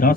10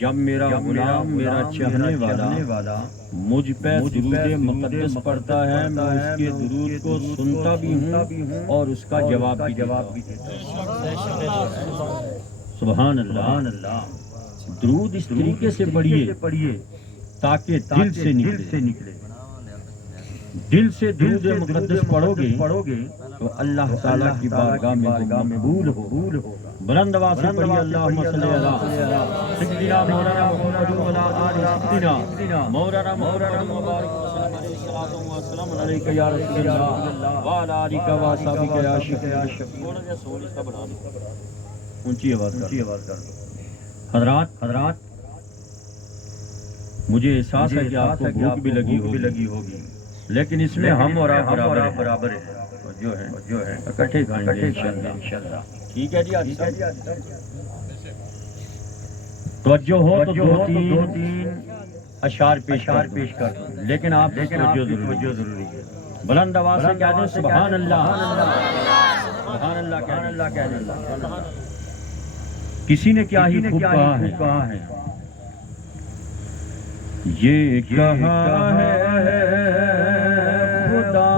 جب میرا غلام میرا چاہنے والا مجھ پہ درود مقدس پڑھتا ہے، میں اس کے درود کو سنتا بھی ہوں اور اس کا جواب بھی دیتا ہوں۔ سبحان اللہ۔ درود اس طریقے سے پڑھیے تاکہ دل سے نکلے۔ دل سے درود مقدس پڑھو گے تو اللہ تعالیٰ کی بارگاہ میں مقبول ہوگا۔ بلند آواز سے پڑھیے اللہم صلی علی سیدنا مولانا محمد وعلی آل سیدنا مولانا مبارک وسلم علیہ الصلوۃ والسلام علیک یا رسول اللہ وعلی آلک و اصحابک یا شفیع۔ تھوڑا سا سول اس کا بڑھا دو، اونچی آواز کر دو۔ حضرات مجھے احساس ہے کہ آپ کو بھوک بھی لگی ہوگی، لیکن اس میں ہم اور آپ برابر ہیں، جو ہے اکٹھے کھائیں گے انشاءاللہ۔ ٹھیک ہے جی، توجہ ہو تو دو تین اشعار پیش کر دوں، لیکن آپ کی توجہ ضروری ہے۔ بلند آواز سے کہہ دیں سبحان اللہ، سبحان اللہ کہہ دیں۔ کسی نے کیا ہی خوب کہا ہے، یہ کہا ہے خدا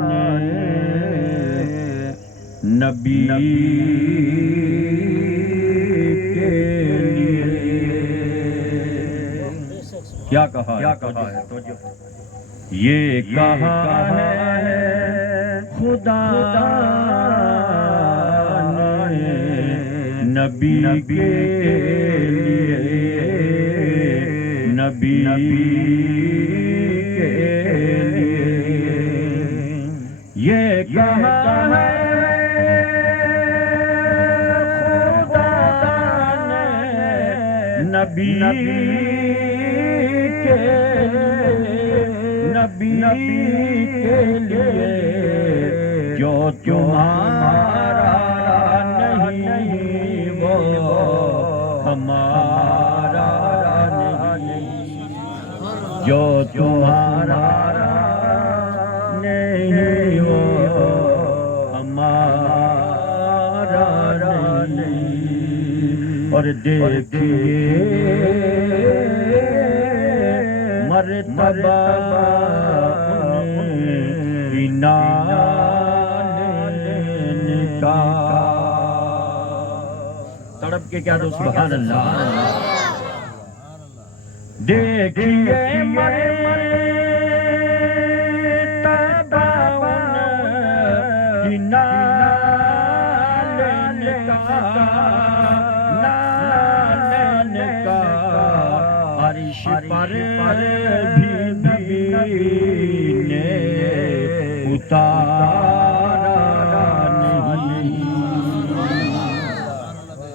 نے نبی کے لیے، کیا کہا ہے؟ یہ کہا ہے خدا نے نبی کے لیے، نبی کے لیے یہ کہا ہے خدا نے نبی کے لیے، نبی کے لیے جو تمہارا نہیں وہ ہمارا نہیں، جو تمہارا نہیں وہ ہمارا نہیں۔ اور دیکھیے مرتبہ کا تڑپ کے کیا دو سبحان اللہ۔ دیکھیے عرش پر بھی نبی نے اتارا نہیں۔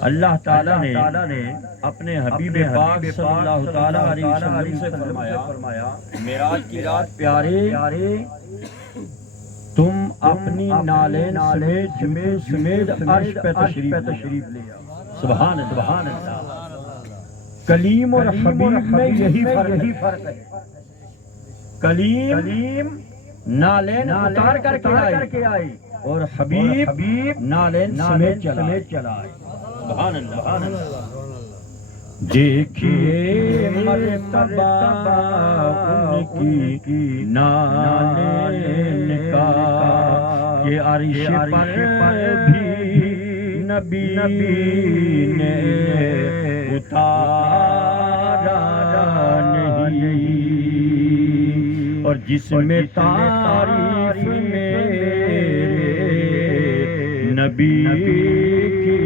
اللہ تعالیٰ نے اپنے حبیب پاک صلی اللہ تعالیٰ علیہ وسلم سے فرمایا معراج کی رات پیارے تم اپنی نالین سمیت عرش پہ تشریف لے آؤ۔ سبحان اللہ۔ کلیم اور حبیب میں یہی فرق ہے۔ کلیم نالین اتار کر کے آئی اور حبیب نالین سمیت چلا آئی۔ سبحان اللہ۔ دیکھیے مرتبہ ان کی نالین کا، یہ عرش پر بھی نبی نے اتارا نہیں۔ اور جس میں تعریف میرے نبی کی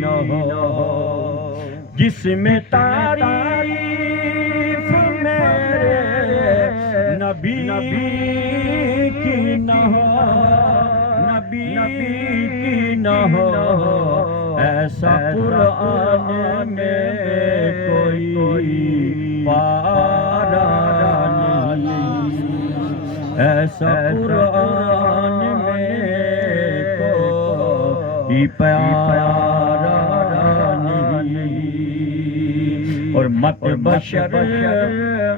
نہ ہو، جس میں تعریف میرے نبی کی نہ ہو، نبی کی نہ ہو، ایسا قرآن میں کوئی پارا نہیں، ایسا قرآن میں کوئی پیارا نہیں۔ اور مت بشر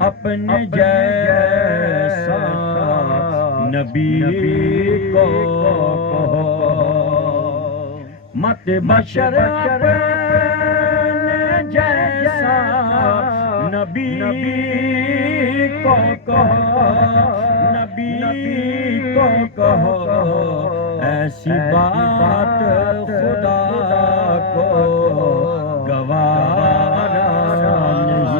اپنے جیسا نبی کو کہو، مت بشر اپنے جیسا نبی کو کہو نبی کو کہو ایسی بات خدا کو گوارا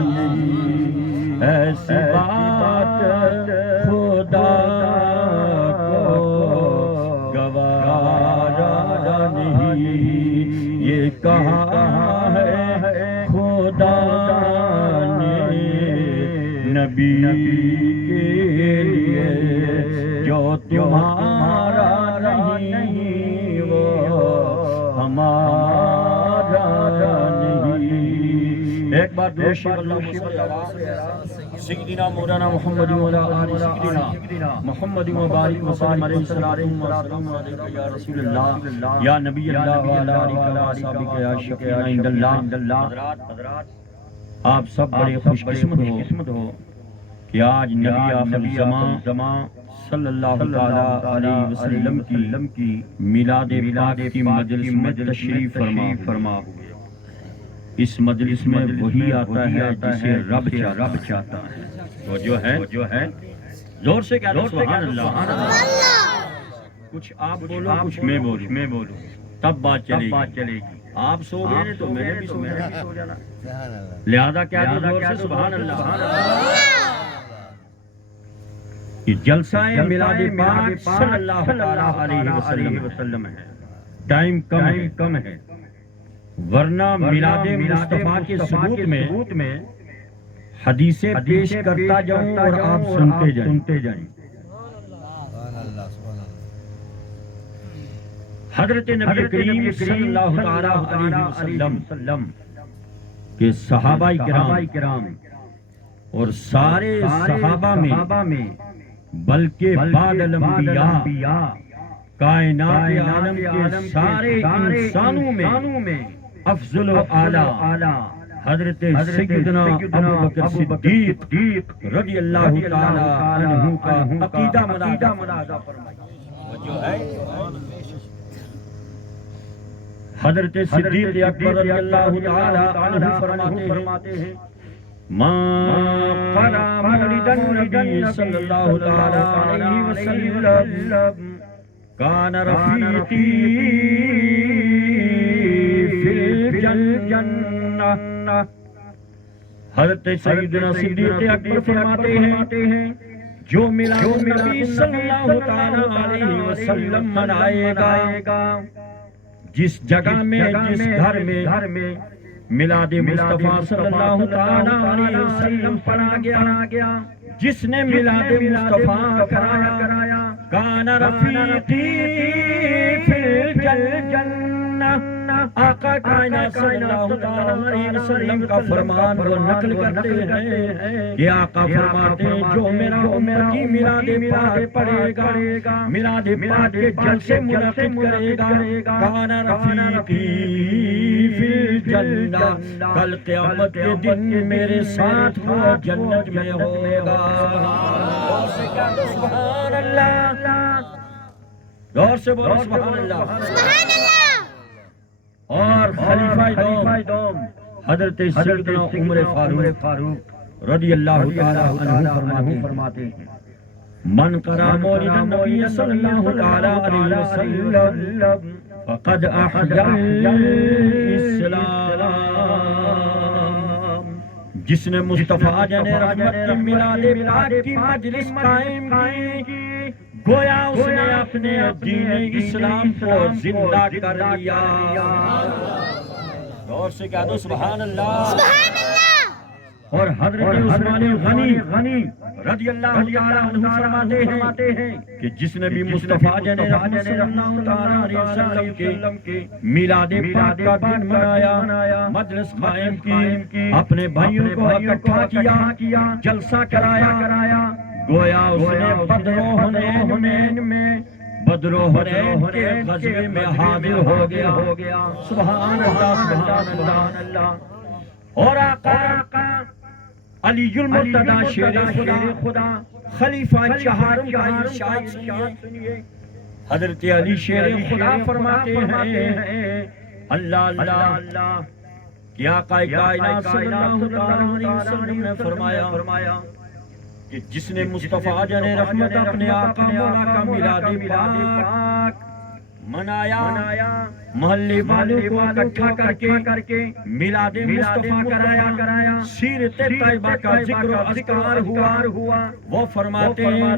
نہیں، ایسی بات خدا کو گوارا نہیں، یہ کہا ہے خدا نے نبی کے لیے جو تمہارا نہیں وہ ہمارا نہیں۔ ایک بار دوشی سیدنا مولانا محمد مولا آل سیدنا محمد مبارک وسلم علیہ السلام علیکم یا رسول اللہ یا نبی اللہ وعلا علیہ وآلہ یا شفیعنا عند اللہ۔ آپ سب بڑے خوش قسمت ہو کہ آج نبی آخر زمان صلی اللہ علیہ وسلم کی میلاد پاک کی مجلس میں تشریف فرما ہوئے۔ اس مجلس میں وہی آتا ہے جسے رب چاہتا ہے، وہ جو ہے زور سے کہہ دو سبحان اللہ۔ کچھ آپ بولو کچھ میں بولوں تب بات چلے گی۔ آپ سو گئے تو میں نے بھی سو جانا، لہذا کہہ دو زور سے سبحان اللہ۔ یہ جلسہ میلاد پاک صلی اللہ علیہ وسلم ہے، ٹائم کم ہے، ورنہ میلاد مصطفیٰ کے ثبوت میں حدیثیں پیش کرتا جاؤں اور آپ سنتے جائیں۔ حضرت نبی کریم صلی اللہ علیہ وسلم کے صحابہ کرام اور سارے صحابہ میں بلکہ بعد الانبیاء کائنات عالم کے سارے انسانوں میں افضل و اعلی حضرت سیدنا ابوبکر صدیق رضی اللہ تعالی عنہ کا عقیدہ ملاحظہ فرمائیے۔ حضرت صدیق اکبر رضی اللہ تعالی عنہ فرماتے ہیں ما قرأ مولد النبی صلی اللہ تعالی علیہ وسلم کان رفیقی فی الجنہ۔ حضرت سیدنا صدیق اکبر فرماتے ہیں جو میلاد نبی صلی اللہ تعالی علیہ وسلم منائے گا، جس جگہ میں جس گھر میں میلاد مصطفیٰ صلی اللہ تعالی علیہ وسلم پڑھا گیا، جس نے میلاد مصطفیٰ کرایا، کان رفیقی فی الجنہ۔ آقا کائنات صلی اللہ تعالی علیہ وسلم کا فرمان وہ نقل کرتے ہیں کہ آقا فرماتے ہیں جو میرا امتی میلاد پاک پڑھے گا، میلاد پاک کے جلسے منعقد کرے گا، کان رفیقی فی الجنہ، کل قیامت کے دن میرے ساتھ وہ جنت میں ہوگا۔ دور سے کہہ دو سبحان اللہ، دور سے بولو سبحان اللہ۔ اور خلیفہ دوم حضرت سیدنا عمر فاروق رضی اللہ تعالی عنہ فرماتے ہیں من قرأ مولد النبی صلی اللہ تعالی علیہ وسلم فقد احیا الاسلام۔ جس نے مصطفیٰ جن رحمت کی میلاد پاک کی مجلس قائم کی، گویا اس نے اپنے دین اسلام کو زندہ کر لیا۔ اور سے کہہ دو سبحان اللہ۔ اور حضرت عثمان غنی رضی اللہ تعالی عنہ فرماتے ہیں کہ جس نے بھی مصطفیٰ جن رحمت صلی اللہ تعالی علیہ وسلم کے میلاد پاک کا دن منایا، مجلس قائم کی، اپنے بھائیوں کو اکٹھا کیا، جلسہ کرایا، گویا اس نے بدر و حنین کے غزوے میں حاضر ہو گیا۔ سبحان اللہ سبحان اللہ۔ اور آقا علی المرتضی شیر خدا خلیفہ چہارم کا ارشاد سنیے۔ حضرت علی شیر خدا فرماتے ہیں اللہ اللہ کہ آقا کائنات صلی اللہ علیہ وسلم نے فرمایا کہ جس نے مصطفیٰ جن رحمت اپنے آقا مولا کا میلاد پاک منایا، محلے والوں کو اکٹھا کر کے میلاد مصطفیٰ کرایا، سیرت طیبہ کا ذکر و اذکار ہوا، وہ فرماتے ہیں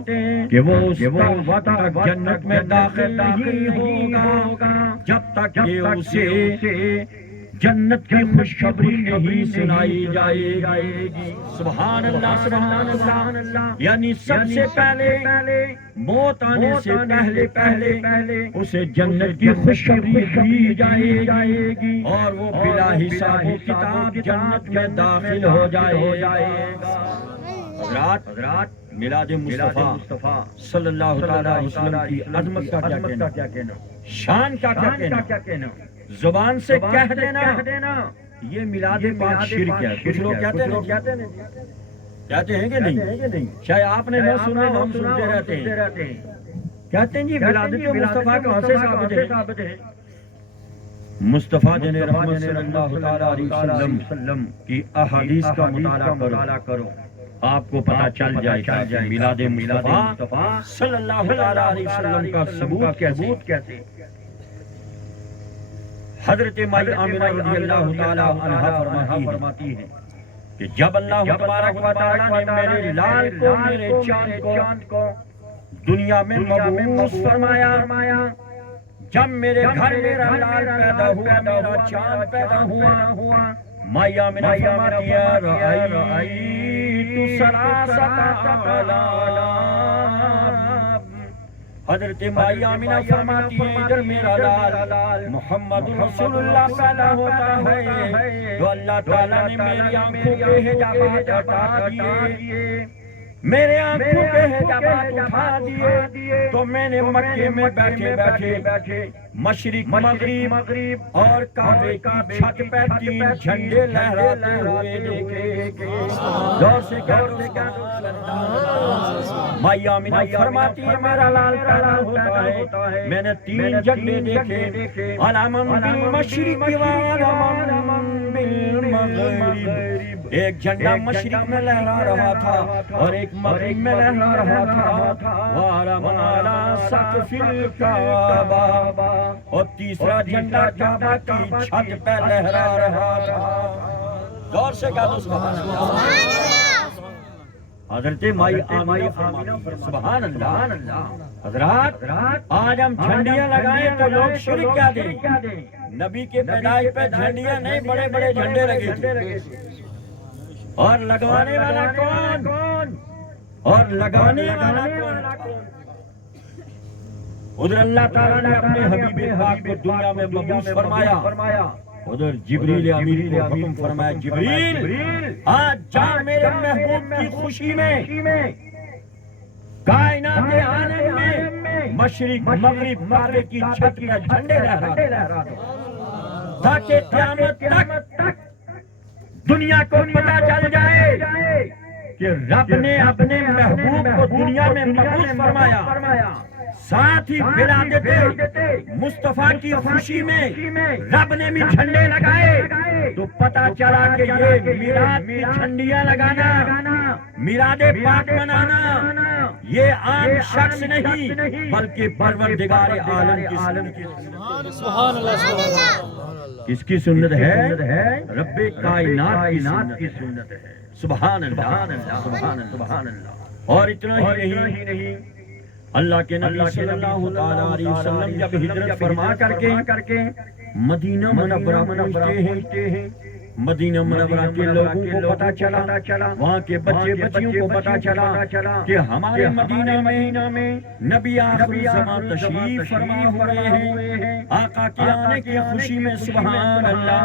کہ وہ اس وقت تک جنت میں داخل نہیں ہوگا جب تک کہ اسے جنت کی خوشخبری نہیں سنائی جائے گی۔ سبحان اللہ سبحان اللہ، یعنی سب سے پہلے موت آنے سے پہلے اسے جنت کی خوشخبری دی جائے گی اور وہ بلا حساب و کتاب جنت میں داخل ہو جائے گا۔ حضرات میلاد مصطفیٰ صلی اللہ تعالی علیہ وسلم کی عظمت کا کیا کہنا، شان کا کیا کہنا، زبان سے کہہ دینا یہ میلاد پاک شرک ہے۔ کچھ لوگ کہتے ہیں کہ نہیں، شاید آپ نے نہ سنا، ہم سنتے رہتے ہیں، کہتے ہیں جی ولادت مصطفیٰ کہاں سے ثابت ہے؟ مصطفیٰ جن رحمت صلی اللہ تعالی علیہ وسلم کی احادیث کا مطالعہ کرو، آپ کو پتہ چل جائے کہ میلاد مصطفیٰ صلی اللہ تعالی علیہ وسلم کا ثبوت کیسے۔ حضرت مائی آمنہ رضی اللہ تعالی عنہا فرماتی ہے کہ جب اللہ تبارک و تعالی نے میرے لال کو، میرے چاند کو دنیا میں مبعوث فرمایا، جب میرے گھر میرا لال پیدا ہوا، میرا چاند پیدا ہوا، مائی آمنہ فرماتی ہے رأیت ثلاثۃ آلاف۔ حضرت مائی آمنہ فرماتی ہے ادھر میرا لال محمد رسول اللہ پیدا ہوتا ہے تو اللہ تعالیٰ نے میری آنکھوں کے حجابات ہٹا دیے، میرے آنکھوں کے حجابات اٹھا دیے تو میں نے مکے میں بیٹھے مشرق مغرب اور کعبے کی چھت پہ 3 جھنڈے لہراتے ہوئے دیکھے۔ زور سے مائی آمنہ فرماتی ہے میرا لال پیدا ہوتا ہے، میں نے 3 جھنڈے دیکھے، علامن بالمشرق وعلامن بالمغرب، ایک جھنڈا مشرق میں لہرا رہا تھا اور ایک مغرب میں لہرا رہا تھا، وعلامن علی سقف الکعبہ، اور تیسرا جھنڈا کعبہ کی چھت پہ لہرا رہا تھا۔ غور سے کہا تو سبحان اللہ۔ حضرت مائی آمنہ فرماتی سبحان اللہ۔ حضرات آج ہم جھنڈیاں لگائیں تو لوگ شرک کہہ دیں، نبی کے پیدائش پہ جھنڈیاں نہیں، بڑے بڑے جھنڈے لگے تھے، اور لگوانے والا کون، اور لگانے والا کون؟ ادھر اللہ تعالیٰ نے اپنے حبیب پاک کو دنیا میں مبعوث فرمایا، ادھر جبریل امین کو حکم فرمایا جبریل آج جا میرے محبوب کی خوشی میں کائنات عالم میں مشرق مغرب کعبے کی چھت پر جھنڈے لہرا دو تاکہ قیامت تک دنیا کو پتہ چل جائے کہ رب نے اپنے محبوب کو دنیا میں مبعوث فرمایا، ساتھ ہی ولادت مصطفیٰ کی خوشی میں رب نے بھی جھنڈے لگائے، تو پتہ چلا کہ یہ میلاد کی جھنڈیاں لگانا، میلاد پاک منانا یہ عام شخص نہیں بلکہ پروردگار عالم کی سنت ہے۔ سبحان اللہ۔ کس کی سنت ہے؟ رب کائنات کی سنت ہے۔ سبحان اللہ سبحان اللہ۔ اور اتنا ہی نہیں، اللہ کے نبی صلی اللہ علیہ وسلم جب ہجرت فرما کر کے مدینہ منورہ پہنچتے ہیں، مدینہ منورہ کے لوگوں کو پتہ چلا، وہاں کے بچے بچیوں کو پتہ چلا کہ ہمارے مدینہ میں نبی آخر زمان تشریف فرما ہوئے ہیں، آقا کے آنے کی خوشی میں سبحان اللہ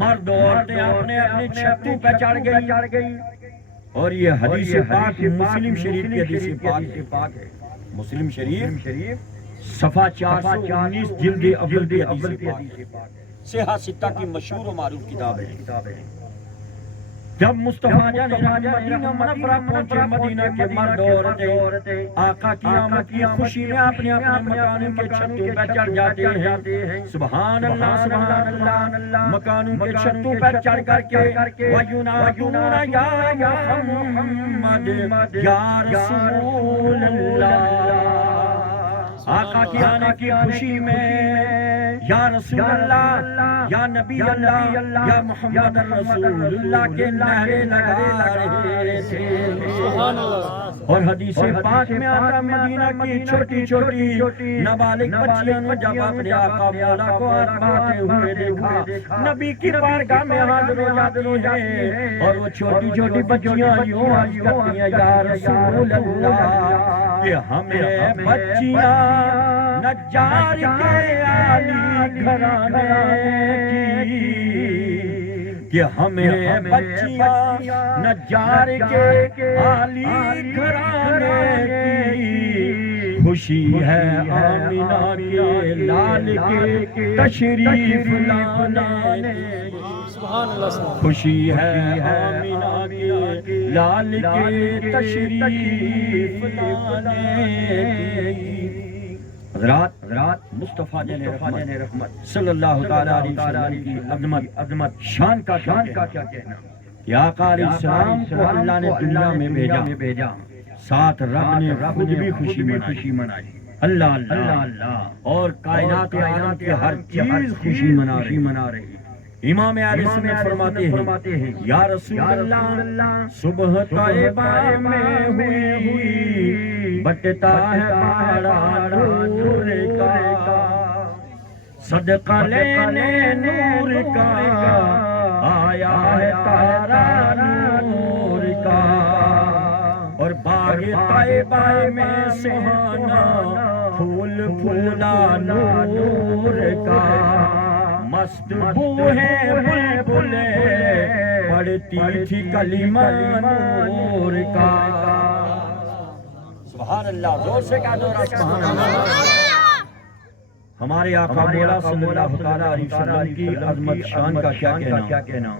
مرد عورتیں اپنے اپنے چھتوں پہ چڑھ گئی۔ اور یہ حدیث پاک مسلم شریف کی حدیث پاک ہے، مسلم شریف صفحہ 419 جلد اول کی حدیث پاک، صحیح ستہ کی مشہور و معروف کتاب ہے۔ جب مصطفیٰ جان مدینہ منورہ پہنچے، مدینہ کے مرد عورتیں آقا کی آمد کی خوشی میں اپنے اپنے مکانوں کے چھتوں پر چڑھ جاتے ہیں۔ سبحان اللہ سبحان اللہ، مکانوں کے چھتوں پر چڑھ کر کے وَيُنَادُونَ یا محمد یا رسول اللہ، آقا کی آنے کی خوشی میں یا رسول اللہ، یا نبی اللہ، یا محمد رسول اللہ کے نعرے لگا رہے تھے۔ اور حدیث پاک میں آتا مدینہ کی چھوٹی چھوٹی نابالغ بچیاں نے جب اپنے آقا مولا کو آزماتے ہوئے دیکھا، نبی کی بارگاہ میں حاضر ہو جاتی ہیں، اور وہ چھوٹی چھوٹی بچیاں یوں عرض کرتی ہیں یا رسول اللہ کہ ہمیں بچیاں نجار کے عالی گھرانے کی، کہ ہمیں بچیاں نجار کے عالی گھرانے کی، خوشی ہے آمنہ کے لال کے تشریف لانے، خوشی ہے آمنہ کے لال کے تشریف لانے کی۔ حضرات مصطفیٰ جان رحمت صلی اللہ تعالیٰ علیہ وسلم کی عظمت شان کا کیا کہنا، کہ آقا علیہ السلام کو اللہ نے دنیا میں بھیجا، ساتھ رب نے خود بھی خوشی منائی، اللہ اللہ، اور کائنات عالم کی ہر چیز خوشی منا رہی۔ امام اہل سنت فرماتے ہیں یا رسول اللہ صبح طیبہ میں ہوئی بٹتا ہے پہاڑا نور کا، صدقہ لینے نور کا آیا ہے تارا نور کا، اور باغ طیبہ میں سہانا پھول پھولا نور کا، مست بو ہے بلبلیں پڑھتی تھی کلمہ نور کا۔ سبحان اللہ، زور سے کہہ دو سبحان اللہ۔ ہمارے آقا مولا صلی اللہ تعالیٰ علیہ وسلم کی عظمت شان کا کیا کہنا۔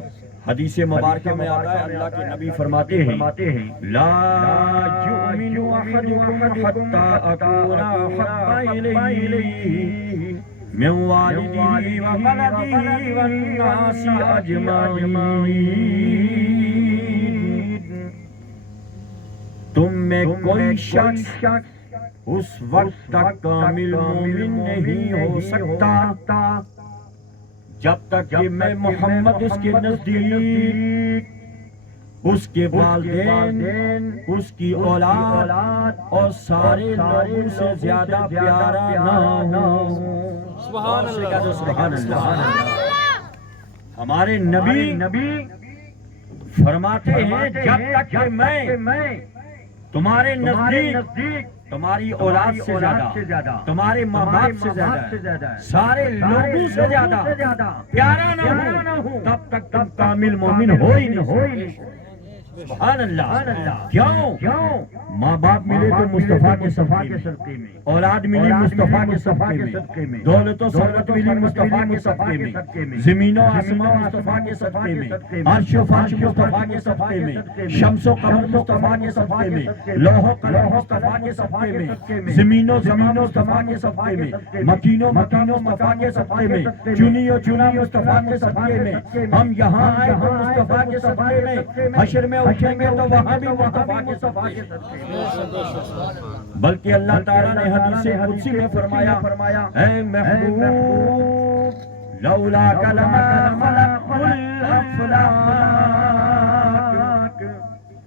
حدیث مبارکہ میں آتا ہے اللہ کے نبی فرماتے ہیں لا یؤمن احدکم حتی اکون احب الیہ من والدی وولدی والناس اجمعین، تم میں کوئی شخص اس وقت تک کامل مومن نہیں ہو سکتا جب تک کہ میں محمد اس کے نزدیک، اس کے والدین، اس کی اولاد اور سارے لوگوں سے زیادہ پیارا نہ ہوں۔ سبحان اللہ سبحان اللہ۔ ہمارے نبی فرماتے ہیں جب تک کہ میں تمہارے نزدیک تمہاری اولاد سے زیادہ، تمہارے ماں باپ سے زیادہ، سارے لوگوں سے زیادہ پیارا نہ ہوں، تب تک تم کامل مومن ہو ہی نہیں۔ سبحان اللہ۔ کیوں؟ ماں باپ ملے تو مصطفیٰ کے صدقے میں، اولاد ملی مصطفیٰ کے صدقے میں، دولت و ثروت ملی مصطفیٰ کے صدقے میں، زمین و آسمان مصطفیٰ کے صدقے میں، عرش و فرش مصطفیٰ کے صدقے میں، شمس و قمر مصطفیٰ کے صدقے میں، لوح و قلم مصطفیٰ کے صدقے میں، زمین و زمان مصطفیٰ کے صدقے میں، مکین و مصطفیٰ کے صدقے میں، چنی و چنا مصطفیٰ کے صدقے میں، ہم یہاں آئے تو مصطفیٰ کے صدقے میں، حشر میں اٹھیں گے تو وہاں بھی مصطفیٰ کے صدقے میں۔ بلکہ اللہ تعالیٰ نے حدیث قدسی میں فرمایا اے محبوب لولاک لما خلقت الافلاک،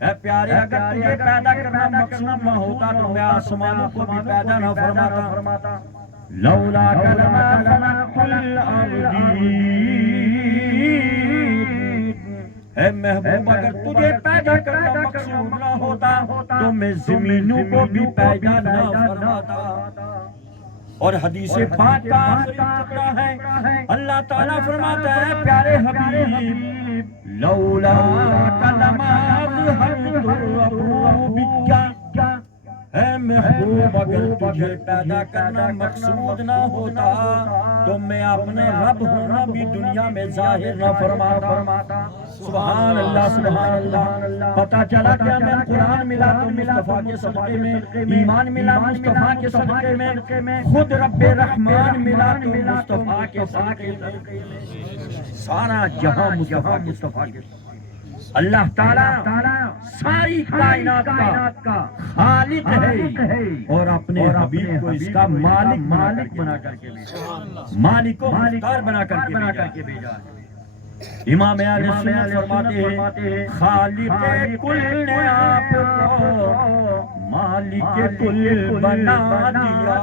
اے پیارے اگر تجھے پیدا کرنا مقصود نہ ہوتا تو میں آسمانوں کو بھی پیدا نہ فرماتا، لولاک لما خلقت الارضین، اے محبوب اگر تجھے پیدا کرنا مقصود نہ ہوتا تو میں زمینوں کو بھی پیدا نہ فرماتا۔ اور حدیث پاک کا آخری ٹکڑا ہے اللہ تعالیٰ فرماتا ہے پیارے حبیب لولا کلمات حق بک، اے محبوب محبوب اگر تجھے پیدا کرنا مقصود نہ ہوتا تو میں اپنے رب ہونا بھی دنیا میں ظاہر نہ فرماتا۔ سبحان اللہ سبحان اللہ۔ پتہ چلا کہ ہمیں قرآن ملا تو مصطفیٰ کے صدقے میں، ایمان ملا مصطفیٰ کے صدقے میں، خود رب رحمان ملا تو مصطفیٰ کے صدقے میں، سارا جہاں مصطفیٰ کے اللہ تعالیٰ ساری کائنات کا خالق ہے اور اپنے حبیب کو اس کا مالک بنا کر کے بھیجا، مالک و مختار بنا کر کے بھیجا۔ امام اہل سنت فرماتے ہیں خالق کل نے آپ کو مالک کل بنا دیا،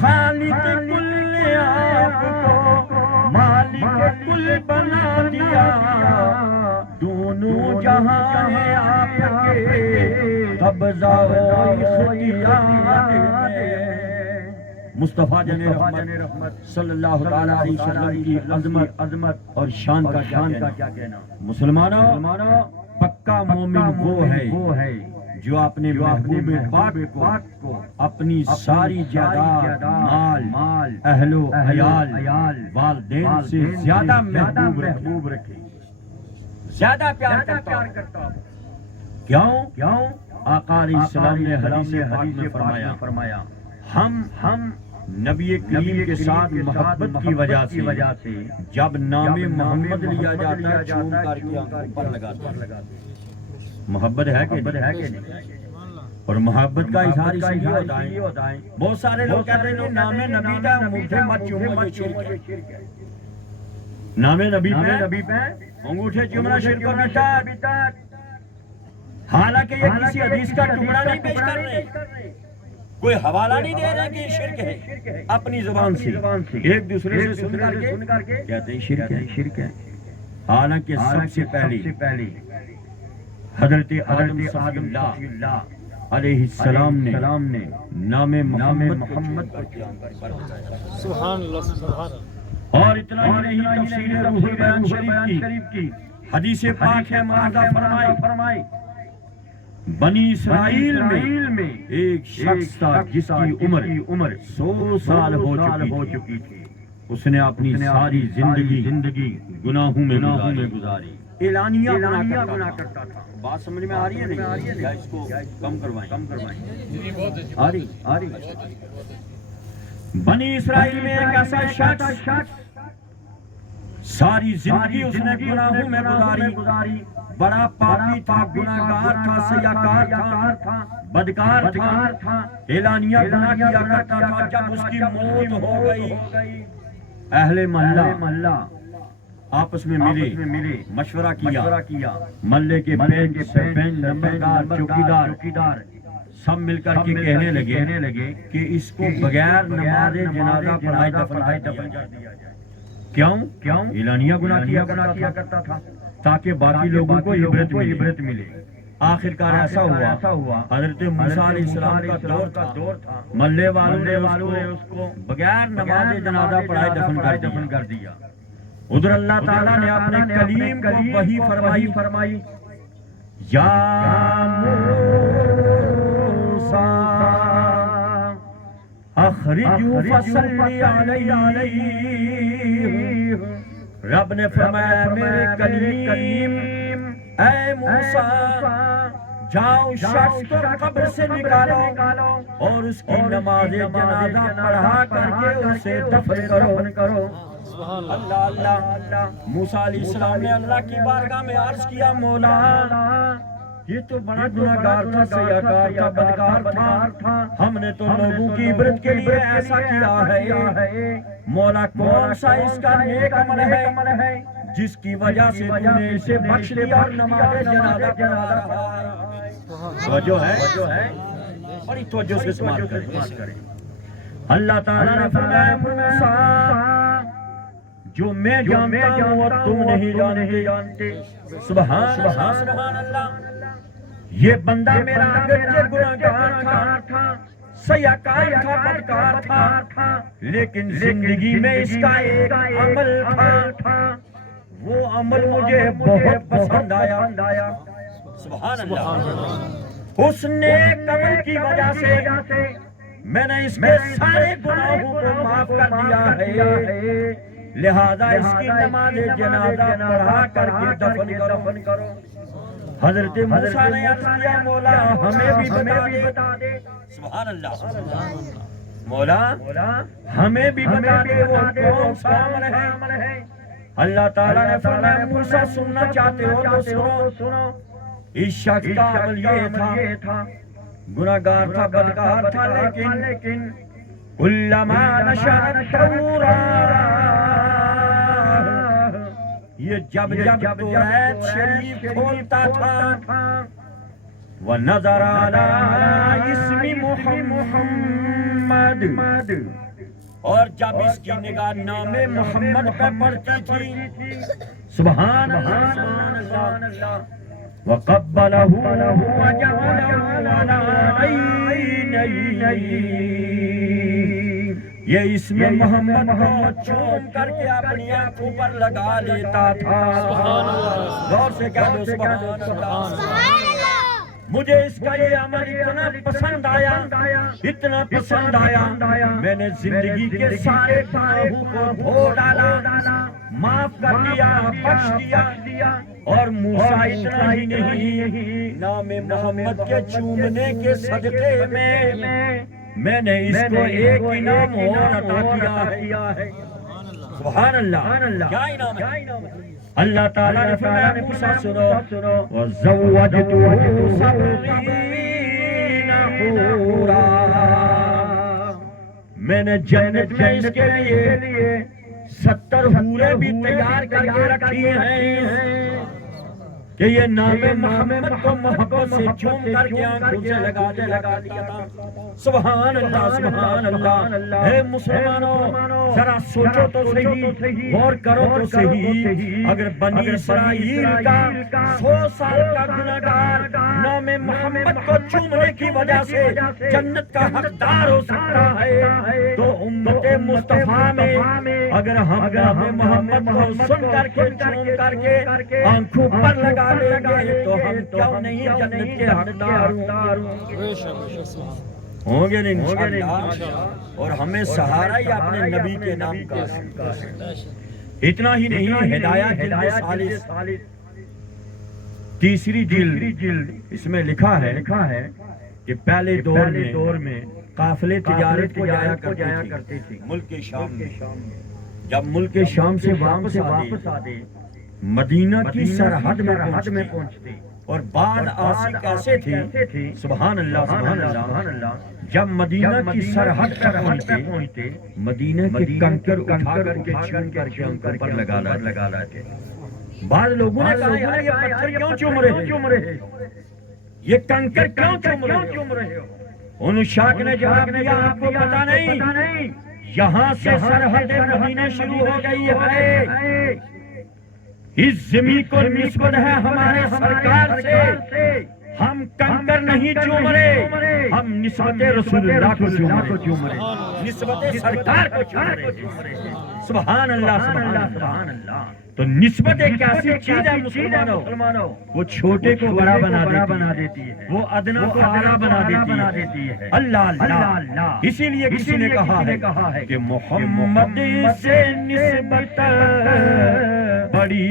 خالق کل نے آپ کو مالک کل بنا دیا، دونوں جہاں ہیں آپ کے قبضہ و اختیار میں۔ مصطفیٰ جن رحمت صلی اللہ تعالی علیہ وسلم کی عظمت اور شان کا کیا کہنا۔ مسلمانوں پکا مومن وہ ہے جو اپنے محبوب پاک کو اپنی ساری جائیداد، مال، اہل و عیال، والدین سے زیادہ محبوب رکھے، زیادہ پیار کرتا۔ کیوں؟ آقا علیہ السلام نے حدیث پاک میں فرمایا ہم نبی کریم کے ساتھ محبت کی وجہ سے جب نام محمد لیا جاتا ہے چوم کر کے آنکھوں پر لگاتے۔ محبت ہے کہ نہیں؟ اور محبت کا اظہار اس لیے ہوتا ہے، بہت سارے لوگ کہتے ہیں نام نبی کا انگوٹھے مت چومو یہ شرک ہے، نام نبی پہ انگوٹھے چومنا شرک اور بدعت، حالانکہ یہ کسی حدیث کا ٹکڑا نہیں پیش کر رہے، کوئی حوالہ نہیں دے رہا کہ یہ شرک ہے، اپنی زبان سے ایک دوسرے سے سن کر کے کہتے ہیں شرک ہے، حالانکہ سب سے پہلی حضرت آدم صفی اللہ علیہ السلام نے نام محمد سبحان اللہ سبحان اللہ۔ اور اتنا ہی نہیں، تفسیر روح البیان شریف کی حدیث پاک ہے، ماذا فرمائی بنی اسرائیل میں ایک شخص تھا جس کی عمر 100 سال ہو چکی تھی، اس نے اپنی ساری زندگی گناہوں میں گزاری، اعلانیہ گنا کرتا تھا۔ بات سمجھ میں آ رہی ہے نہیں؟ یا اس کو کم کروائیں؟ آ رہی۔ بنی اسرائیل میں ایک ایسا شخص ساری زندگی اس نے گناہوں میں گزاری، بڑا پاپی تھا، گناہگار تھا، سیاکار تھا، بدکار تھا، اعلانیہ گناہ کیا کرتا تھا۔ جب اس کی موت ہو گئی، اہل محلہ آپس میں ملے، مشورہ کیا، محلے کے پینچ نمبردار، چوکیدار سب مل کر کے کہنے لگے کہ اس کو بغیر نماز جنازہ پڑھائے دفن کر دیا جائے۔ کیوں؟ اعلانیہ گناہ کیا کرتا تھا تاکہ باقی لوگوں کو عبرت ملے۔ آخرکار ایسا ہوا، حضرت موسیٰ علیہ السلام کا دور تھا، محلے والوں نے اس کو بغیر نماز جنازہ پڑھائے دفن کر دیا۔ ادھر اللہ تعالیٰ نے اپنے کلیم کو وحی فرمائی، یا موسیٰ اخرجوا فصلی علیہ، رب نے فرمایا میرے کلیم اے موسیٰ جاؤ شخص کو قبر سے نکالو اور اس کی نماز جنازہ پڑھا کر کے اسے دفن کرو۔ اللہ موسیٰ علیہ السلام نے اللہ کی بارگاہ میں عرض کیا، مولا یہ تو بڑا گناہگار تھا، سیاکار تھا، بدکار تھا، ہم نے تو لوگوں کی عبرت کے لیے ایسا کیا ہے، مولا کون سا اس کا نیک عمل ہے جس کی وجہ سے تو نے اسے بخش دیا اور نماز جنازہ پڑھا رہا ہے۔ توجہ ہے، بڑی توجہ سے سماعت کریں۔ اللہ تعالیٰ نے فرمایا موسیٰ جو میں جانتا ہوں اور تم نہیں جانتے۔ سبحان اللہ، یہ بندہ میرا اگرچہ گناہگار تھا، سیاکار تھا، بدکار تھا، لیکن زندگی میں اس کا ایک عمل تھا، وہ عمل مجھے بہت پسند آیا۔ سبحان اللہ، حسن کمل کی وجہ سے میں نے اس کے سارے گناہوں کو معاف کر دیا ہے، لہذا اس کی نماز جنازہ پڑھا کر کے دفن کرو۔ حضرت موسیٰ نے عرض کیا مولا ہمیں بھی بتا دے، سبحان اللہ، مولا ہمیں بھی بتا دے وہ کون سا عمل ہے۔ اللہ تعالیٰ نے فرمایا موسیٰ سننا چاہتے ہو تو سنو۔ اس شخص کا عمل یہ تھا، گناہگار تھا، بدکار تھا، لیکن کلما نشأت تورا، یہ جب توریت شریف کھولتا تھا، وَنَظَرَ عَلَىٰ اسْمِ محمد، اور جب اس کی نگاہ نام محمد پہ پڑتی تھی، سبحان اللہ، وَقَبَّلَهُ وَجَعَلَهُ عَلَىٰ عَيْنَيْهِ، یہ اسم محمد کو چوم کر کے اپنی آنکھوں پر لگا لیتا تھا۔ غور سے کہہ دو سبحان اللہ۔ مجھے اس کا یہ عمل اتنا پسند آیا، میں نے زندگی کے سارے گناہوں کو دھو ڈالا، معاف کر دیا، بخش دیا، اور موسیٰ اتنا ہی نہیں، نام محمد کے چومنے کے صدقے میں نے اس کو ایک انعام اور عطا کیا ہے۔ سبحان اللہ، کیا انعام ہے؟ اللہ تعالیٰ نے فرمایا موسیٰ سنو، وَزَوَّجْتُهُ 70 حورا، میں نے جنت میں اس کے لیے 70 حوریں بھی تیار کر کے رکھی ہیں کہ یہ نام محمد کو محبت سے چوم کر کے آنکھوں سے لگا دیا تھا۔ سبحان اللہ، سبحان اللہ۔ اے مسلمانوں ذرا سوچو تو صحیح، غور کرو تو صحیح، اگر بنی اسرائیل کا 100 سال کا گناہگار نام محمد کو چومنے کی وجہ سے جنت کا حقدار ہو سکتا ہے، تو امت مصطفیٰ میں اگر ہم نام محمد کو سن کر کے چوم کر کے آنکھوں پر لگا لیں گے تو ہم کیوں نہیں جنت کے حقدار ہوں گے انشاءاللہ، اور ہمیں سہارا ہی اپنے نبی کے نام کا۔ اتنا ہی نہیں، ہدایہ جلد ثالث تیسری جلد، اس میں لکھا ہے کہ پہلے دور میں قافلے تجارت کو جایا کرتے تھے ملک شام میں۔ جب ملک شام سے واپس آتے مدینہ کی سرحد میں پہنچتے، اور بعد آسی کیسے تھے، سبحان اللہ، سبحان اللہ، جب مدینہ کی سرحد پر پہنچتے مدینہ کے کنکر اٹھا کر کے چوم کر کے ان پر لگا رہے۔ بعض لوگوں نے کہا یار یہ پتھر کیوں چوم رہے، یہ کنکر کیوں چوم رہے ہو؟ ان شاک نے جواب دیا آپ کو پتہ نہیں، یہاں سے سرحد مدینہ شروع ہو گئی ہے، اس زمین کو نسبت ہے ہمارے سرکار سے، ہم کنکر نہیں چوم رہے، ہم نسبت رسول اللہ کو چوم رہے، نسبت سرکار کو چوم رہے۔ سبحان اللہ، سبحان اللہ۔ تو نسبت ایک ایسی چیز ہے مسلمانوں، وہ چھوٹے کو بڑا بنا دیتی ہے، وہ ادنا کو اعلیٰ بنا دیتی ہے۔ اللہ اللہ، اسی لیے کسی نے کہا ہے کہ محمد سے نسبت بڑی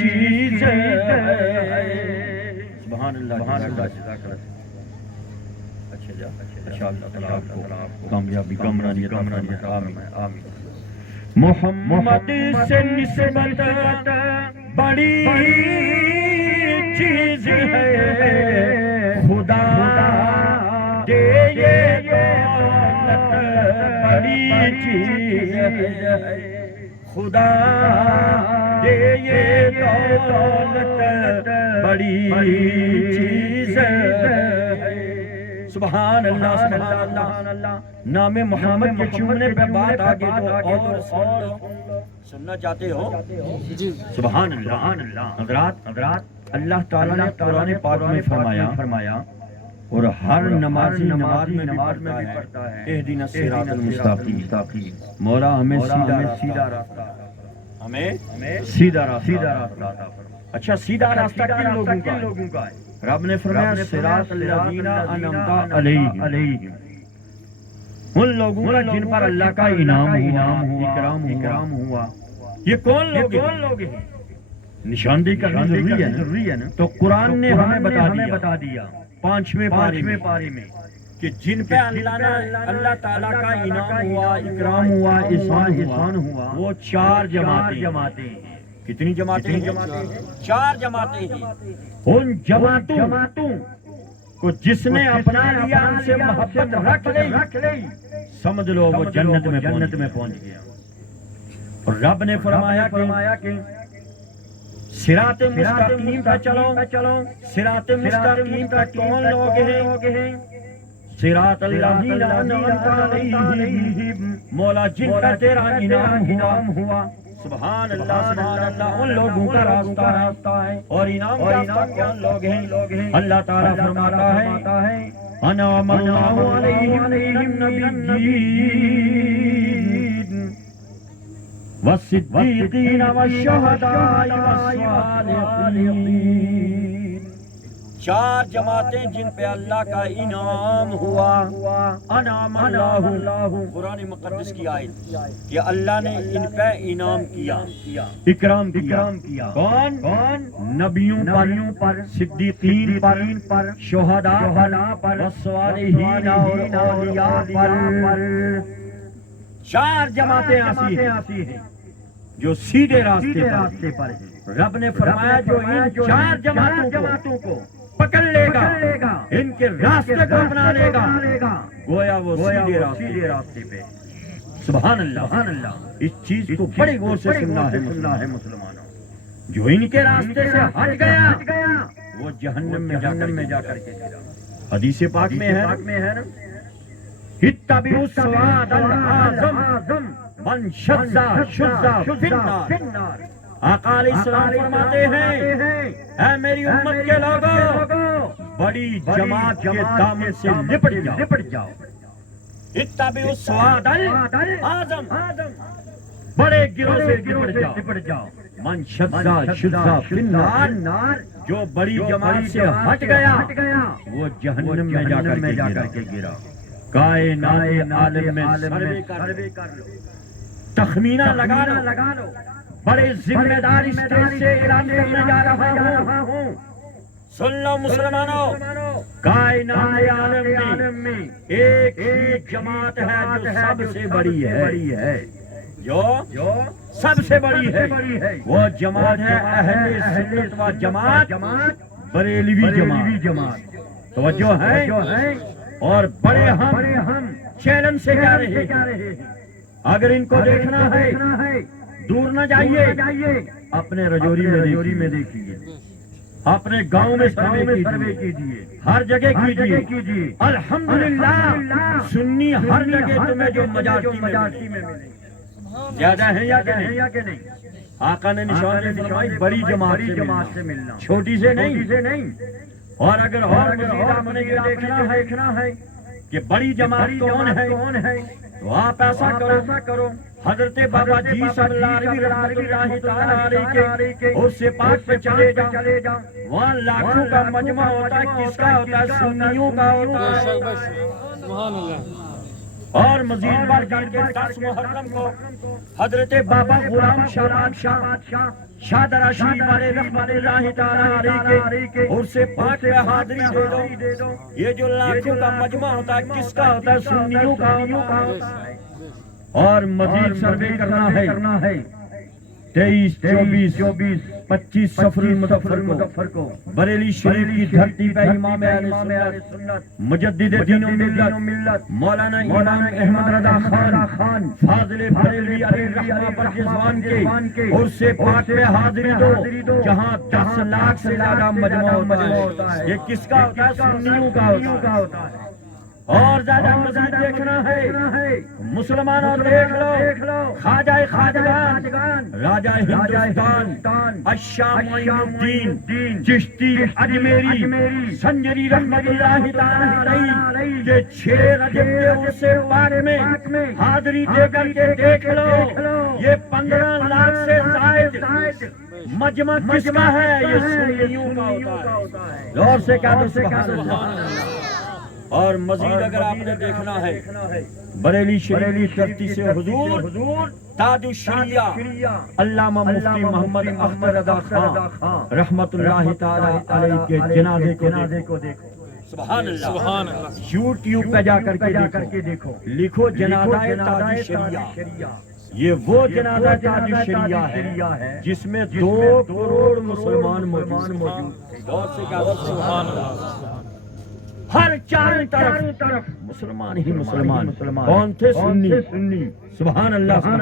چیز ہے۔ سبحان اللہ، سبحان اللہ۔ اچھا اللہ آپ کو کامیابی کامرانی آمین۔ محمد سے نسبت بڑی چیز ہے، خدا دے یہ دولت بڑی چیز ہے، خدا دے یہ دولت بڑی چیز ہے۔ سبحان اللہ، سبحان اللہ۔ نام محمد کے چومنے پہ بات آگے تو اور سننا چاہتے ہو؟ سبحان اللہ۔ حضرات اللہ تعالیٰ نے قرآن پاک میں فرمایا، اور ہر نمازی نماز میں بھی پڑھتا ہے، اہدنا الصراط المستقیم، مولا ہمیں سیدھا راستہ، ہمیں سیدھا راستہ۔ اچھا سیدھا راستہ کن لوگوں کا ہے؟ رب نے فرمایا صراط الذین انعمت علیہم، ان لوگوں کا جن پر اللہ کا انعام ہوا، اکرام ہوا۔ یہ کون لوگ ہیں؟ نشاندہی کرنا ضروری ہے نا، تو قرآن نے ہمیں بتا دیا 5ویں پارے میں کہ جن پہ اللہ تعالیٰ کا انعام ہوا، اکرام ہوا، احسان ہوا، وہ 4 جماعتیں ہیں۔ کتنی جماعتیں ہیں؟ 4 جماعتیں ہیں۔ ان جماعتوں کو جس نے اپنا لیا، ان سے محبت رکھ لی، سمجھ لو وہ جنت میں پہنچ گیا۔ اور رب نے فرمایا کہ صراط مستقیم پہ چلو۔ صراط مستقیم پہ کون لوگ ہیں؟ صراط الذین انعمت علیہم، مولا جن کا تیرا انعام ہوا۔ سبحان اللہ، سبحان اللہ، ان لوگوں کا راستہ ہے۔ اور انعام یافتہ کون لوگ ہیں؟ اللہ تعالیٰ فرماتا ہے انعم اللہ علیہم من النبیین والصدیقین والشہداء والصالحین۔ 4 جماعتیں جن پہ اللہ کا انعام ہوا۔ انعام اللہ، قرآن مقدس کی آیت کہ اللہ نے ان پہ انعام کیا، اکرام کیا۔ کون؟ نبیوں پر، صدیقین پر، شہداء پر، والصالحین اور اولیاء پر۔ 4 جماعتیں ایسی ہیں جو سیدھے راستے پر ہیں۔ رب نے فرمایا جو ان 4 جماعتوں کو پکڑ لے گا، ان کے راستے کو اپنا لے گا، گویا وہ سیدھے راستے پہ۔ سبحان اللہ۔ اس چیز کو بڑے غور سے سننا ہے مسلمانوں۔ جو ان کے راستے سے ہٹ گیا وہ جہنم میں جا کر کے گرا۔ حدیث پاک میں ہے نا، اتبعوا الصراط الأعظم من شذ فی النار۔ آقا علیہ السلام فرماتے ہیں اے میری امت کے لوگوں، بڑی جماعت کے دامن سے لپٹ جاؤ۔ اتبعوا الصراط الأعظم، بڑے گروہ سے لپٹ جاؤ۔ من شذ فی النار، جو بڑی جماعت سے ہٹ گیا وہ جہنم میں جا کر کے گرا۔ کائنات عالم میں سروے کر لو، تخمینہ لگا لو، بڑے ذمہ دار اسٹیج سے اعلان کرنے جا رہا ہوں۔ سن لو مسلمانوں، کائنات عالم میں ایک ہی جماعت ہے جو سب سے بڑی ہے، جو سب سے بڑی ہے، وہ جماعت ہے اہل سنت و جماعت، بریلوی جماعت۔ توجہ ہے؟ اور بڑے ہم چیلنج سے جا رہے ہیں، اگر ان کو دیکھنا ہے دور نہ جائیے، اپنے رجوری میں دیکھیے، اپنے گاؤں میں سروے کیجیے، ہر جگہ کیجیے۔ الحمدللہ سنی ہر جگہ تمہیں جو مجاسی میں ملے، زیادہ ہے یا کہ نہیں؟ آقا نے نشان فرمائی بڑی جماعت سے ملنا، چھوٹی سے نہیں۔ اور اگر اور مزید آپ نے یہ دیکھنا ہے کہ بڑی جماعت کون ہے، تو آپ ایسا کرو، حضرت بابا جی صلی اللہ علیہ کے اس سے پاک پہ چلے جاؤ، وہاں لاکھوں کا مجمع ہوتا ہے، کس کا ہوتا ہے؟ سنیوں کا ہوتا ہے۔ اور مزید بار کر کے 10 محرم کو حضرت بابا غلام شاہ درا شریف والے رحمت اللہ تعالیٰ علیہ کے اور سے پاک میں حاضری دے دو۔ یہ جو لاکھوں کا مجمع ہوتا ہے کس کا ہوتا ہے؟ سنیوں کا ہوتا ہے۔ اور مزید سروے کرنا ہے 23، 24، 25 سفر المظفر کو بریلی شریف کی دھرتی پہ امام اہل سنت مجدد دین و ملت مولانا امام احمد رضا خان فاضل بریلوی علیہ الرحمہ پر رضوان کے اور سے پاک میں حاضری دو، جہاں 10 لاکھ سے زیادہ مجمع ہوتا ہے۔ یہ کس کا ہوتا ہے؟ سنیوں کا ہوتا ہے۔ اور زیادہ مزید دیکھنا ہے، مسلمانوں دیکھ لو، خواجہ خواجگان، راجہ ہندوستان، الشاہ معین الدین چشتی اجمیری سنجری رحمت اللہ تعالیٰ علیہ کے 6 رجب کے عرس پاک میں حاضری دے کر کے دیکھ لو، یہ 15 لاکھ سے زائد مجمع کس کا ہے؟ یہ سنیوں کا ہوتا ہے۔ غور سے کہہ دو سبحان اللہ۔ اور مزید اگر آپ نے دیکھنا ہے بریلی شریف کرتی سے حضور تاج الشریعہ علامہ مفتی محمد اختر رضا خان رحمت اللہ تعالی علیہ کے جنازے کو دیکھو۔ سبحان اللہ، سبحان اللہ۔ یوٹیوب پہ جا کر کے دیکھو، لکھو جنازہ تاج الشریعہ۔ یہ وہ جنازہ تاج الشریعہ ہے جس میں 2 کروڑ مسلمان موجود تھے۔ سبحان اللہ۔ ہر چاروں طرف مسلمان ہی مسلمان۔ کون تھے؟ سنی۔ سبحان اللہ، سبحان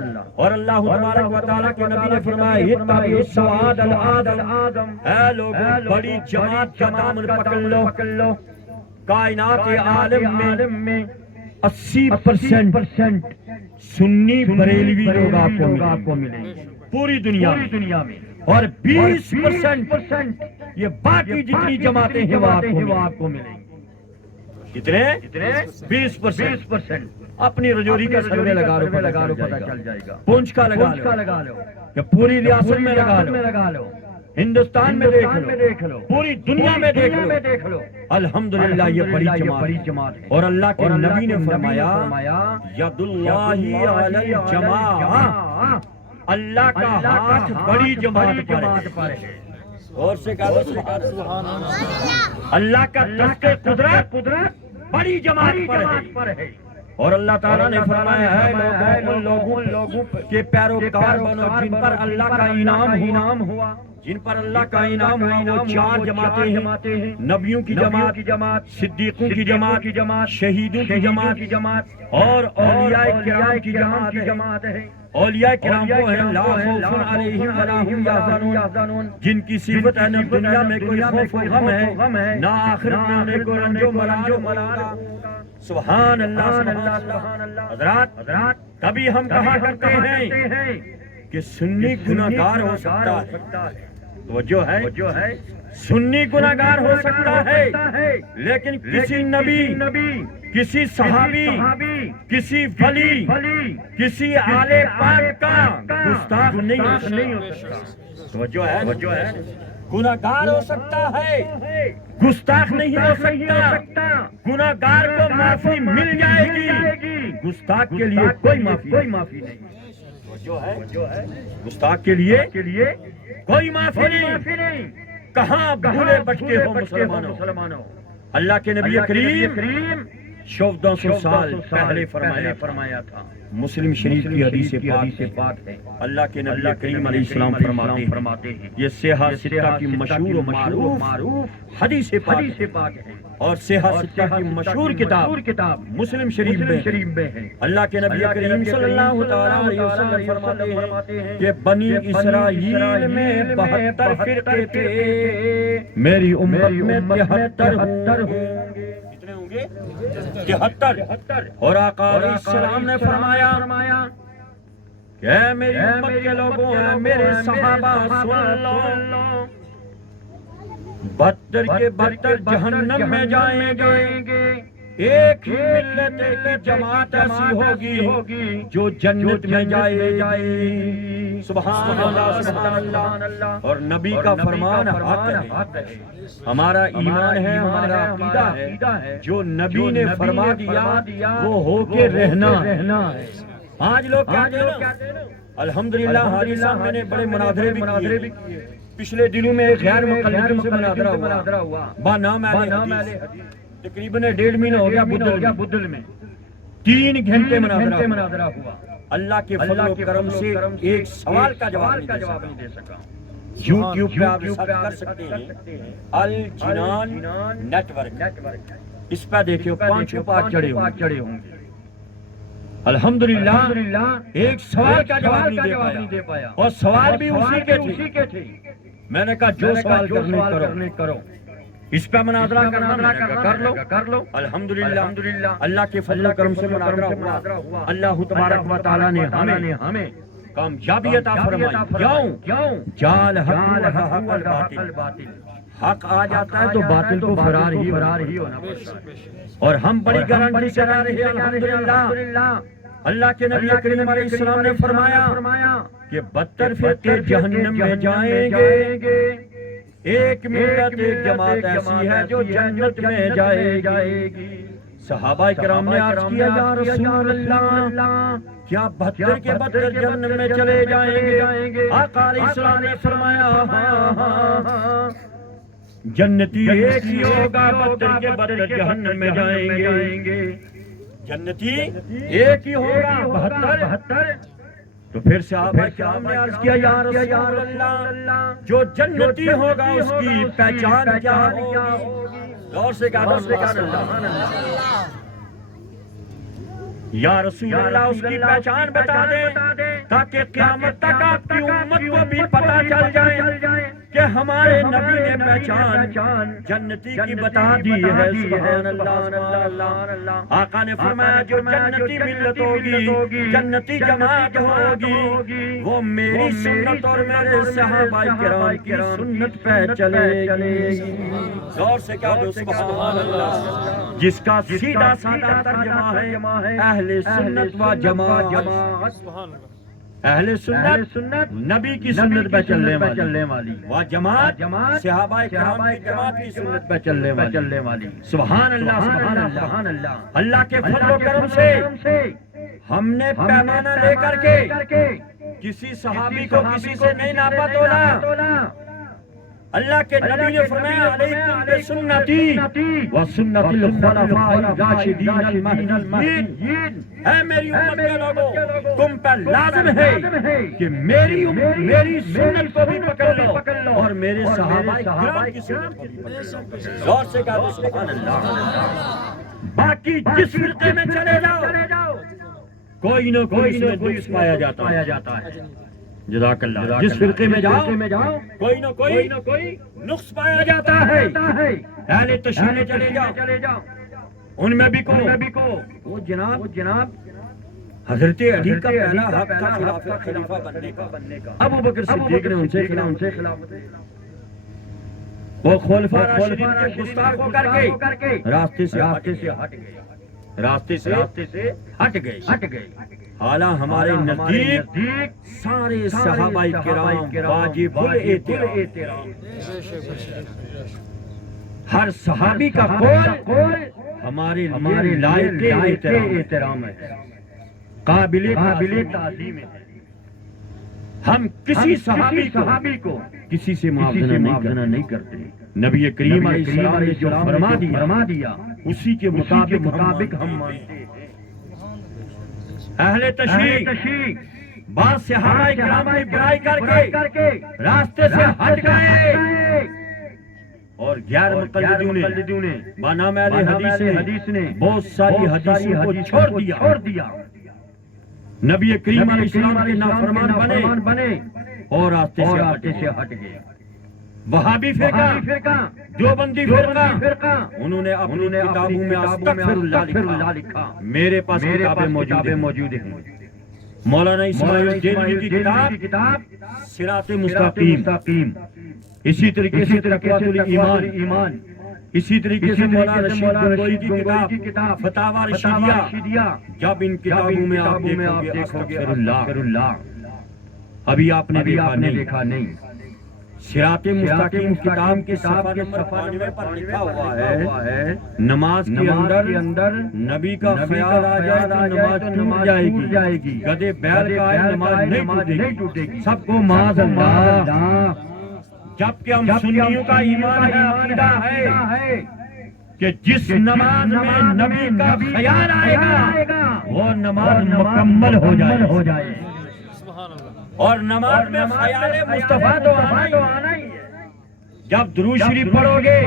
اللہ۔ اور اللہ تبارک و تعالیٰ کے نبی نے فرمایا اتبعوا السواد العظم، اے لوگوں بڑی جماعت کا دامن پکڑ لو۔ کائنات عالم میں 80% سنی بریلوی لوگ آپ کو ملیں گے پوری دنیا میں، اور 20% یہ باقی جتنی جماعتیں ہیں وہ آپ کو ملیں گی۔ کتنے؟ 20%۔ اپنی رجوری کا سروے لگا لو، پتہ چل جائے گا۔ پونچھ کا لگا لو، یا پوری ریاست میں لگا لو، ہندوستان میں دیکھ لو، پوری دنیا میں دیکھ لو۔ الحمدللہ یہ بڑی جماعت ہے۔ اور اللہ کے نبی نے فرمایا ید اللہ علی الجماعہ، اللہ کا ہاتھ بڑی جماعت پر ہے۔ اور سے کہا سبحان اللہ۔ اللہ کا دست قدرت بڑی جماعت پر ہے۔ اور اللہ تعالیٰ نے فرمایا ہے ان لوگوں کے پیروکار بنو جن پر اللہ کا انعام ہوا، جن پر اللہ کا انعام ہوا۔ وہ 4 جماعتیں ہیں، نبیوں کی جماعت، صدیقوں کی جماعت، شہیدوں کی جماعت، اور اولیاء کرام کی جماعت ہے۔ اولیاء کرام وہ ہیں لا خوف علیہم ولا هم یحزنون، جن کی صفت ہے نہ دنیا میں کوئی خوف و غم ہے، نہ آخرت میں انہیں کوئی رنج و ملال ہوگا۔ سبحان اللہ، سبحان اللہ۔ حضرات کبھی ہم کہا کرتے ہیں کہ سنی گناہگار ہو سکتا ہے، توجہ ہے، سنی گناہگار ہو سکتا ہے، لیکن کسی نبی، کسی صحابی، کسی ولی، کسی آلِ پاک کا گستاخ نہیں ہو سکتا۔ توجہ ہے، گناہگار ہو سکتا ہے، گستاخ نہیں ہو سکتا۔ گناہگار کو معافی مل جائے گی، گستاخ کے لیے کوئی معافی نہیں۔ گستاخ کے لیے کوئی معافی نہیں۔ کہاں بھولے بٹکے ہو مسلمانوں۔ اللہ کے نبی کریم 1400 سال پہلے فرمایا تھا۔ مسلم شریف کی حدیث پاک ہے، اللہ کے نبی کریم علیہ السلام فرماتے ہیں، یہ سیاہ ستہ کی مشہور و معروف حدیث پاک ہے، اور سیاہ ستہ کی مشہور کتاب مسلم شریف میں ہے۔ اللہ کے نبی کریم صلی اللہ علیہ وسلم فرماتے ہیں کہ بنی اسرائیل میں 72 فرقے تھے، میری امت میں 73 ہوں گے۔ 73۔ اور آقا علیہ السلام نے فرمایا کہ اے میری امت کے لوگوں، اے میرے صحابہ سن لو، 72 کے 72 جہنم میں جائیں گے، ایک ہی ملت کی جماعت ایسی ہوگی جو جنت میں جائے گی۔ سبحان اللہ، سبحان اللہ۔ اور نبی کا فرمان حق ہے، ہمارا ایمان ہے، ہمارا عقیدہ ہے، جو نبی نے فرما دیا وہ ہو کے رہنا ہے۔ آج لوگ کہتے ہیں الحمدللہ حاجی صاحب میں نے بڑے مناظرے بھی کیے، پچھلے دنوں میں ایک غیر مقلدین سے مناظرہ ہوا با نام اہل حدیث، تقریباً 1.5 مہینہ ہو گیا بدل میں 3 گھنٹے مناظرہ ہوا۔ اللہ کے فضل و کرم سے ایک سوال کا جواب نہیں دے سکا۔ یوٹیوب پہ آپ سرچ کر سکتے ہیں الجنان نیٹ ورک، اس پہ دیکھیں 5 پارٹ چڑھے ہوں گے۔ الحمدللہ ایک سوال کا جواب نہیں دے پایا، اور سوال بھی اسی کے تھے۔ میں نے کہا جو سوال کرنے کرو، اس پہ مناظرہ کر لو۔ الحمدللہ اللہ کے فضل و کرم سے مناظرہ ہوا۔ اللہ تبارک و تعالیٰ نے ہمیں کامیابی عطا فرمائی۔ کیوں؟ جال حق الباطل، حق آ جاتا ہے تو باطل کو فرار ہی ہونا پڑتا ہے۔ اور ہم بڑی گارنٹی سے کہہ رہے ہیں الحمدللہ اللہ کے نبی کریم علیہ السلام نے فرمایا کہ 72 فرقے جہنم میں جائیں گے، ایک ملت ایک جماعت ایسی ہے جو جنت میں جائے گی۔ صحابہ کرام نے عرض کیا یا رسول اللہ کیا 72 کے 72 جہنم میں چلے جائیں گے؟ آقا علیہ السلام نے فرمایا ہاں جنتی ایک ہی ہوگا، 72 کے 72 جہنم میں جائیں گے، جنتی ایک ہی ہوگا 72۔ تو پھر صحابہ کرام نے عرض کیا یا رسول اللہ جو جنتی ہوگا اس کی پہچان کیا ہوگی؟ غور سے کہا سبحان اللہ۔ یا رسول اللہ اس کی پہچان بتا دیں تاکہ قیامت تک آپ کی امت کو بھی پتہ چل جائے کہ ہمارے نبی نے پہچان جنتی کی بتا دی ہے۔ سبحان اللہ سبحان اللہ۔ آقا نے فرمایا جو جنتی ملت ہوگی، جنتی جماعت ہوگی، وہ میری سنت اور میرے صحابہ کرام کی سنت پہ چلے گی۔ زور سے کہہ دو سبحان اللہ، جس کا سیدھا سادہ ترجمہ ہے اہل سنت و جماعت۔ اہل سنت نبی کی سنت پہ چلنے والی، و جماعت صحابہ کرام کی جماعت کی سنت پہ چلنے والی۔ سبحان اللہ سبحان اللہ۔ اللہ کے فضل و کرم سے ہم نے پیمانہ لے کر کے کسی صحابی کو کسی سے نہیں ناپا تولا۔ اللہ کے نبی نے فرمایا علیکم بسنتی و سنت الخلفاء الراشدین المہدیین، اے میری امت کے لوگوں تم پر لازم ہے کہ میری سنت کو بھی پکڑ لو اور میرے صحابہ کرام کی سنت کو بھی پکڑ لو۔ زور سے کہا سبحان اللہ۔ باقی جس فرقے میں چلے جاؤ کوئی نہ کوئی سے نقص پایا جاتا ہے۔ جزاک اللہ۔ جس فرقے میں جاؤ کوئی نہ کوئی نقص پایا جاتا ہے۔ اہل تشیع میں چلے جاؤ ان میں بھی کو وہ جناب حضرت علی کا پہلا حق تھا خلیفہ بننے کا۔ ابو بکر صدیق نے ان سے خلافت، وہ خلفاء راشدین کے گستاخ ہو کر کے راستے سے ہٹ گئے۔ حالانکہ ہمارے نزدیک سارے صحابہ کرام واجب الاحترام، ہر صحابی کا قول ہمارے لائق احترام ہے، قابل تعظیم ہے۔ ہم کسی صحابی کو کسی سے موازنہ نہیں کرتے۔ نبی کریم علیہ السلام نے جو فرما دیا اسی کے مطابق ہم مانتے ہیں۔ اہل تشیع بعض صحابہ کرام کی برائی کر کے راستے سے ہٹ گئے اور غیر مقلدوں نے بنام اہل حدیث نے بہت ساری حدیثوں کو چھوڑ دیا، نبی کریم علیہ السلام کے نافرمان بنے اور راستے سے ہٹ گئے۔ وہابی فرقہ، دیوبندی فرقہ، انہوں نے اپنی کتابوں میں استغفر اللہ لکھا۔ میرے پاس کتابیں موجود ہیں۔ مولانا اسماعیل دہلوی کی کتاب صراط مستقیم، اسی طریقے سے تقویۃ الایمان، اسی طریقے سے مولانا رشید گنگوئی کی کتاب فتاوی رشیدیہ۔ جب ان کتابوں میں آپ دیکھو گے استغفر اللہ، ابھی آپ نے دیکھا نہیں۔ صراط مستقیم کتاب کے صفحہ نمبر 92 پر لکھا ہوا ہے نماز کے اندر نبی کا خیال آ جائے تو نماز ٹوٹ جائے گی، گدے بیل کا آئے نماز نہیں ٹوٹے گی، سب کو معاذ اللہ۔ جبکہ ہم سنیوں کا ایمان ہے، عقیدہ ہے کہ جس نماز میں نبی کا خیال آئے گا وہ نماز مکمل ہو جائے، اور نماز میں خیال مصطفیٰ تو آنا ہی ہے۔ جب درود شریف پڑھو گے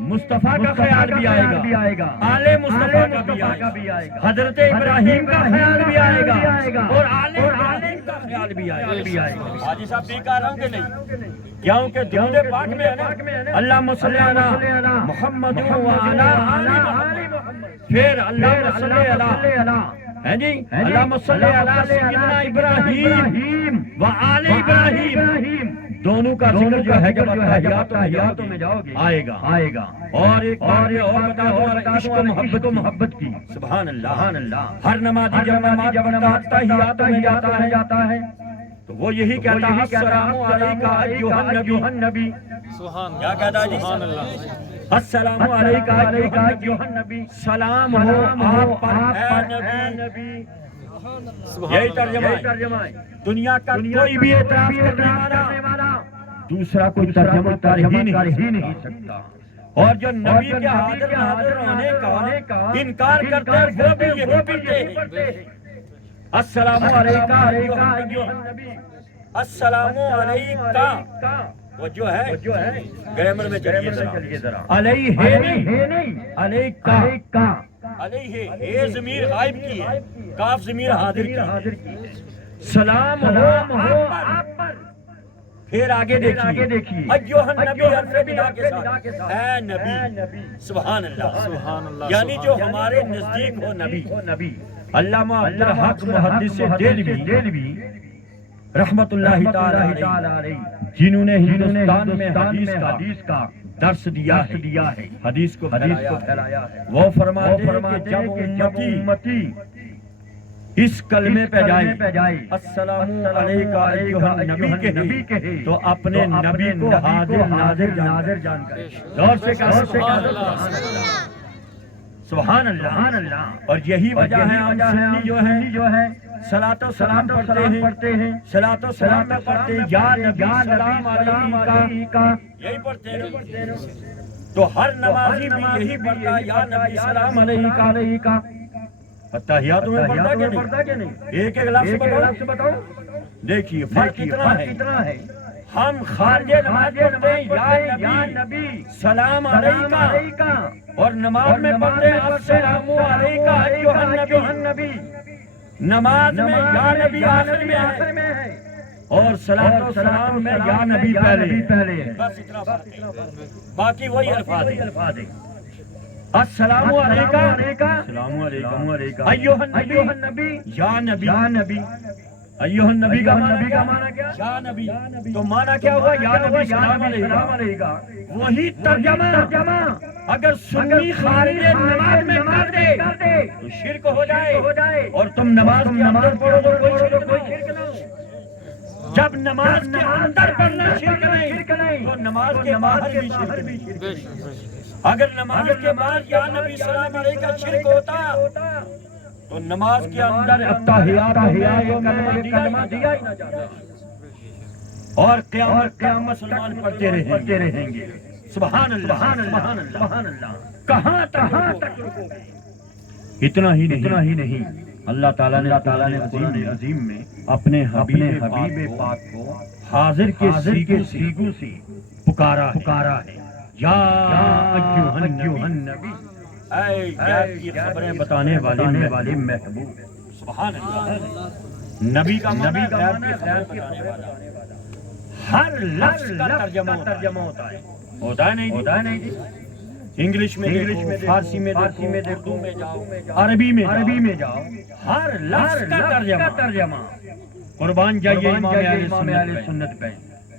مصطفیٰ کا خیال بھی آئے گا، آل مصطفیٰ کا بھی آئے گا، حضرت ابراہیم کا خیال بھی آئے گا، اور آل ابراہیم کا خیال بھی آئے گا۔ حاجی صاحب بھی کہہ رہا ہوں کہ نہیں؟ کیونکہ درود پاک میں ہے نا اللہم صلی علی محمد و علی آل محمد، پھر اللہم صلی علی اللہم صلی علی سیدنا ابراہیم و آل ابراہیم، دونوں کا ذکر جو ہے جب تحیاتوں میں جاؤ گے آئے گا اور ایک بات یہ اور بتا دو عشق و محبت کی سبحان اللہ ہر نمازی جب نماز پڑھتا تحیاتوں میں جاتا ہے تو وہ یہی کہتا ہے السلام علیکہ ایھا النبی سبحان کیا کہتا ہے جی سبحان اللہ السلام علیکہ ایھا النبی سلام ہو آپ پر اے نبی یہی ترجمہ ہے دنیا کا کوئی بھی اعتراض کرنے والا دوسرا کوئی ترجمہ کر ہی نہیں سکتا اور جو نبی کے حاضر ناظر ہونے کا انکار کرتے ہیں وہ بھی یہی پڑھتے ہیں السلام علیکہ ایھا النبی السلام علیکہ وہ جو ہے گرامر میں چلیے ذرا علیہ نہیں علیکہ علیہ اے ضمیر غائب کی ہے کاف ضمیر حاضر کی سلام ہو آپ پر پھر آگے دیکھیے ایھا النبی حرف ندا کے ساتھ اے نبی سبحان اللہ یعنی جو ہمارے نزدیک ہو نبی علامہ عبدالحق محدث دہلوی رحمت اللہ تعالی علیہ جنہوں نے ہندوستان میں حدیث کا درس دیا ہے حدیث کو پھیلایا ہے وہ فرماتے ہیں کہ جب امتی اس کلمے پہ جائے السلام علیکہ ایھا النبی کہے تو اپنے نبی کو حاضر ناظر جان کر زور سے کہا سبحان اللہ اور یہی وجہ ہے ہم سنی جو ہے صلاۃ و سلام پڑھتے ہیں صلاۃ و سلام میں پڑھتے ہیں یا نبی سلام علیکہ یہی پڑھتے ہیں تو ہر نمازی بھی یہی پڑھتا ہے یا نبی سلام علیکہ تحیاتوں میں پڑھتا کہ نہیں ایک لفظ بتاؤ دیکھیے فرق کتنا ہے ہم خارج نماز پڑھتے ہیں یا نبی سلام علیکہ اور نماز میں پڑھتے ہیں السلام علیکہ ایھا النبی نماز میں یا نبی آخر میں ہے اور صلاۃ و سلام میں یا نبی پہلے ہے بس اتنا فرق ہے باقی وہی الفاظ ہیں السلام علیکہ السلام علیکم ایھا النبی یا نبی ایھا النبی کا معنی کیا یا نبی تو معنی کیا ہوا یا نبی سلام علیکہ وہی ترجمہ اگر سنی خارج نماز میں کر دے تو شرک ہو جائے اور تم نماز کے اندر پڑھو تو کوئی شرک نہ ہو جب نماز کے اندر پڑھنا شرک نہیں تو نماز کے باہر بھی شرک اگر نماز کے بعد یا نبی سلام علیکہ شرک ہوتا تو نماز کے اندر التحیات کلمہ دیا ہی نہ جاتا اور قیامت مسلمان پڑھتے رہیں گے سبحان اللہ کہاں تک اتنا ہی نہیں اللہ تعالیٰ نے عظیم میں اپنے حبیب پاک کو حاضر کے سیغوں سے پکارا ہے یا ایھا النبی اے غیب کی خبریں بتانے والے محبوب سبحان اللہ نبی کا معنی غیب کی خبریں بتانے والا ہر لفظ کا ترجمہ ہوتا ہے نہیں جی انگلش میں دیکھو فارسی میں دیکھو اردو میں جاؤ عربی میں جاؤ ہر لفظ کا ترجمہ قربان جائیے امام اہل سنت پہ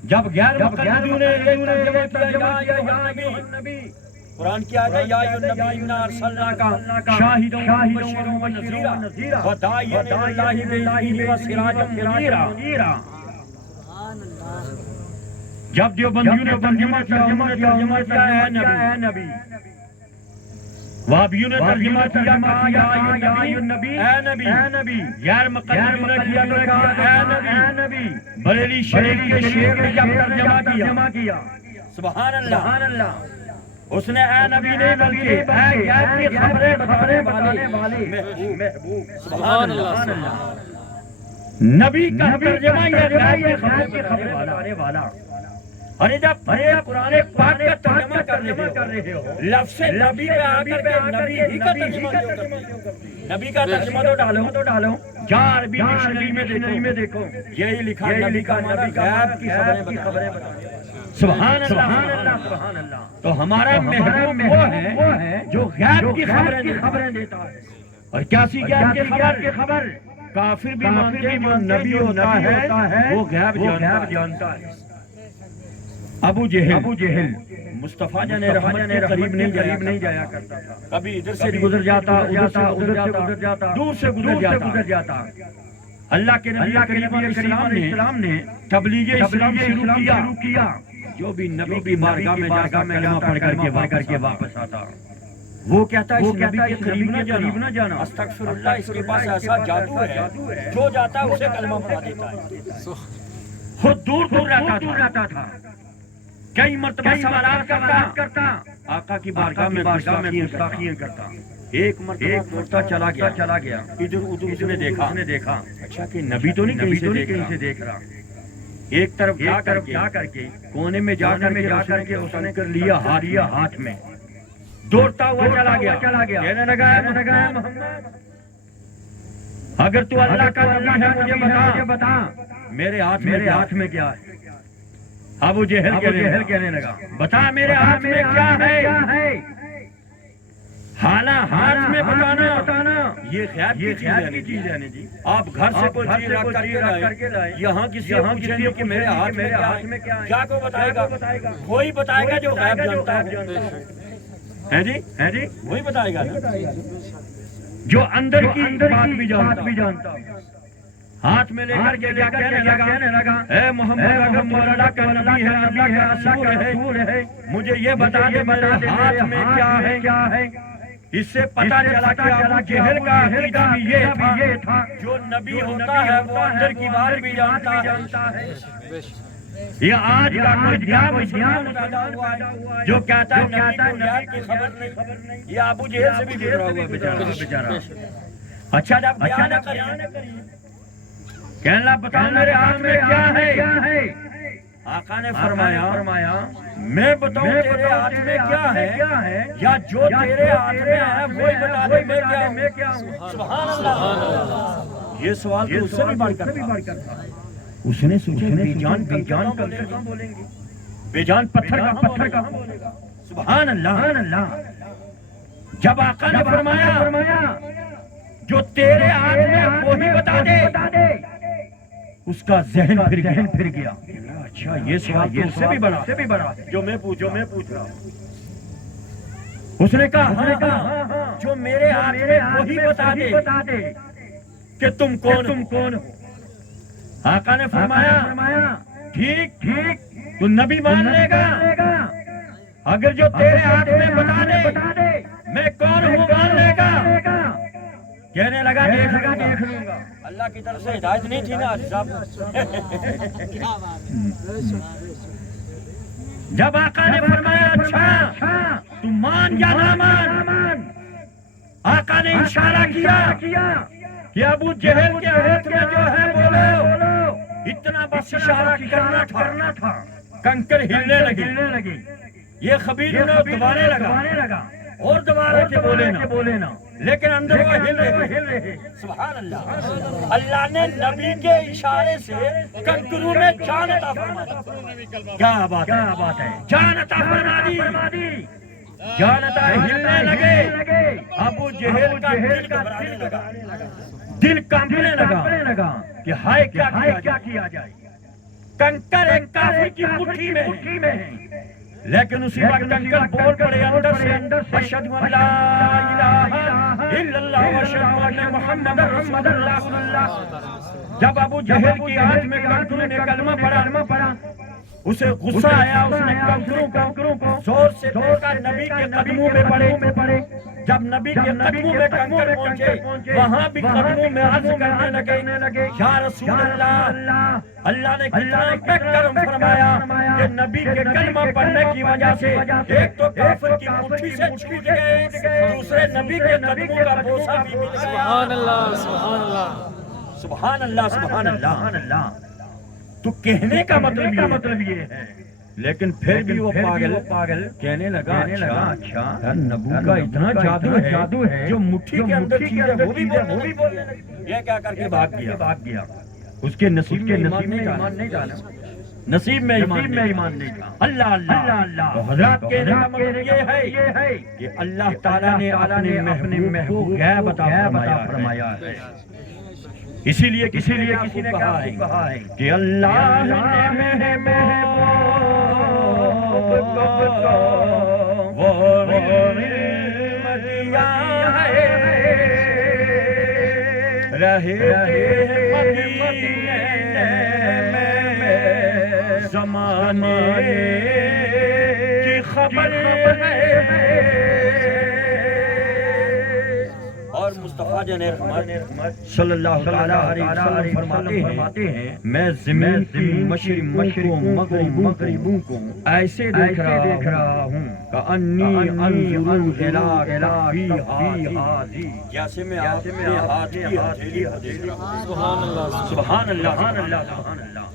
جب غیر مقلدوں نے ترجمہ کیا یا نبی قرآن کی آیت ہے یا ایھا النبی انا ارسلناک شاہدا ومبشرا ونذیرا وداعیا الی اللہ باذنہ وسراجا منیرا جب دیوبندیوں نے ترجمہ کیا اے نبی وہابیوں نے ترجمہ کیا یا ایھا النبی اے نبی غیر مقلدوں نے کیا اے نبی بریلی شریف کے شیخ نے جب ترجمہ کیا سبحان اللہ اس نے اے نبی نہیں بلکہ اے غیب کی خبریں بتانے والے محبوب سبحان اللہ نبی کا ترجمہ یہ غیب کی خبریں بتانے والا ارے جب قرآن پاک کا ترجمہ کر رہے ہو لفظ نبی پہ آ کر کے نبی ہی کا ترجمہ کیوں کرتے نبی کا ترجمہ تو ڈالو یا عربی ڈکشنری میں دیکھو یہی لکھا نبی کا معنی غیب کی خبریں بتانے سبحان اللہ تو ہمارا محبوب وہ ہے جو غیب کی خبریں دیتا ہے اور کیا سی غیب کی خبر کافر بھی مانتے ہیں جو نبی ہوتا ہے وہ غیب جانتا ہے ابو جہل مصطفیٰ جان رحمت کے قریب نہیں جایا کرتا تھا، کبھی ادھر سے گزر جاتا، ادھر سے جاتا، دور سے گزر جاتا۔ اللہ کے نبی کریم علیہ السلام نے تبلیغ اسلام شروع کیا، جو بھی نبی کی بارگاہ میں جا کر کلمہ پڑھ کر کے واپس آتا، وہ کہتا ہے اس نبی کے قریب نہ جانا، استغفر اللہ، اس کے پاس ایسا جادو ہے، جو جاتا ہے اسے کلمہ پڑھا دیتا ہے۔ خود دور رہتا تھا، کئی مرتبہ سوالات کرتا، آقا کی بارگاہ میں گستاخیاں کرتا۔ ایک مرتبہ دوڑتا چلا گیا، ادھر ادھر اس نے دیکھا، اچھا کہ نبی تو نہیں کہیں سے دیکھ رہا۔ ایک طرف جا کر کے کونے میں جا کر کے اس نے کر لیا ہاتھ میں، دوڑتا ہوا چلا گیا، کہنے لگا ہے محمد، اگر تو اللہ کا نبی ہے مجھے بتا میرے ہاتھ میں کیا ہے؟ ابو جہل کہنے لگا، بتا میرے ہاتھ میں کیا ہے؟ حالہ ہاتھ میں بتانا یہ خیال کی چیز ہے جی۔ آپ گھر سے کوئی چیز رکھ کر کے لائے، یہاں کسی پوچھیں گے کہ میرے ہاتھ میں کیا ہے، کیا کوئی بتائے گا؟ وہی بتائے گا جو غیب جانتا ہے جی، وہی بتائے گا جو اندر کی بات بھی جانتا۔ ہاتھ میں لے کر کے کہنے لگا، اے محمد، اگر تو اللہ کا نبی ہے، اللہ کا رسول ہے، مجھے یہ بتا دے میرے ہاتھ میں کیا ہے؟ اس سے پتہ چلا کہ ابو جہل کا عقیدہ بھی یہ تھا، جو نبی ہوتا ہے وہ اندر کی بات بھی جانتا ہے۔ یہ آج کا کوئی دھیان جو کہتا ہے نبی کو نیال کی خبر نہیں، یہ ابو جہل سے بھی گزرا ہوا بیچارہ۔ اچھا جب بیان کری، کہنے لگا بتاؤ میرے ہاتھ میں کیا ہے؟ آقا نے فرمایا میں بتاؤں تیرے ہاتھ میں کیا ہے، یا جو تیرے ہاتھ میں ہے وہی بتا دے میں کیا ہوں۔ سبحان اللہ، یہ سوال تو اس سے بھی بڑھ کر تھا۔ اس نے سوچا بے جان کہاں بولیں گے، بے جان پتھر کا بولے گا۔ سبحان اللہ، جب آقا نے فرمایا جو تیرے ہاتھ میں وہی بتا دے، اس کا ذہن پھر گیا، اچھا یہ سوال تو اس سے بھی بڑا جو میں پوچھ رہا ہوں۔ اس نے کہا جو میرے ہاتھ میں وہی بتا دے کہ تم کون ہو۔ آقا نے فرمایا ٹھیک تو نبی مان لے گا، اگر جو تیرے ہاتھ میں بتا دے میں کون ہوں مان لے گا۔ کہنے لگا دیکھ لوں گا۔ اللہ کی طرف سے ہدایت نہیں تھی نا صاحب۔ جب آقا نے فرمایا اچھا تم مان یا نہ مان، آقا نے اشارہ کیا کہ ابو جہل کے ہاتھ میں جو ہے بولو، اتنا بس اشارہ کرنا تھا، کنکر ہلنے لگے، یہ خبیر انہیں دبانے لگا اور دوبارہ کے بولے نا، لیکن اندر وہ ہل رہے۔ سبحان اللہ، اللہ نے نبی کے اشارے سے کنکروں میں جان عطا فرما دی۔ کیا بات ہے، جان عطا فرما دی، جان عطا ہلنے لگے۔ ابو جہل کا دل گھبرانے لگا، دل کانپنے لگا کہ ہائے کیا کیا جائے، کنکر ایک کافر کی مٹھی میں، لیکن اسی وقت کنکر بول پڑے اندر سے اشہد ان لا الہ الا اللہ واشہد ان محمد رسول اللہ۔ جب ابو جہل کی ہاتھ میں کنکروں نے کلمہ پڑھا، اسے غصہ آیا، اس نے کنکروں کو زور سے دیکھا، نبی کے قدموں میں پڑے۔ جب نبی کے قدموں میں کنکر پہنچے، وہاں بھی قدموں میں عرض کرنے لگے یا رسول اللہ، اللہ نے کتنا کرم فرمایا کہ نبی کے کلمہ پڑھنے کی وجہ سے ایک تو کافر کی مٹھی سے چھوٹ گئے، دوسرے نبی کے قدموں کا بوسہ بھی مل گیا۔ سبحان اللہ، سبحان اللہ، سبحان اللہ، سبحان اللہ۔ تو کہنے کا مطلب یہ ہے، لیکن پھر بھی وہ پاگل کہنے لگا اچھا نبو کا اتنا جادو ہے جو مٹھی کے اندر چیز ہے وہ بھی بولنے لگی۔ یہ کیا کر کے بھاگ گیا، اس کے نصیب میں ایمان نہیں ڈالا، نصیب میں ایمان نہیں تھا۔ اللہ تو حضرات کہنے کا مطلب یہ ہے کہ اللہ تعالیٰ نے اپنے محبوب کو غیب عطا فرمایا ہے۔ اسی لیے کسی نے کہا ہے کہ اللہ نے محبوب وہ مدیہ ہے رہے مدینے میں زمانے کی خبر ہے اور مصطفیٰ جان رحمت صلی اللہ علیہ وسلم فرماتے ہیں میں زمین کی مشرقوں مغربوں کو ایسے دیکھ رہا ہوں کأنی انظر الی ہاتھی جیسے میں اپنے ہاتھ کی ہتھیلی کو دیکھ رہا ہوں سبحان اللہ سبحان اللہ سبحان اللہ سبحان اللہ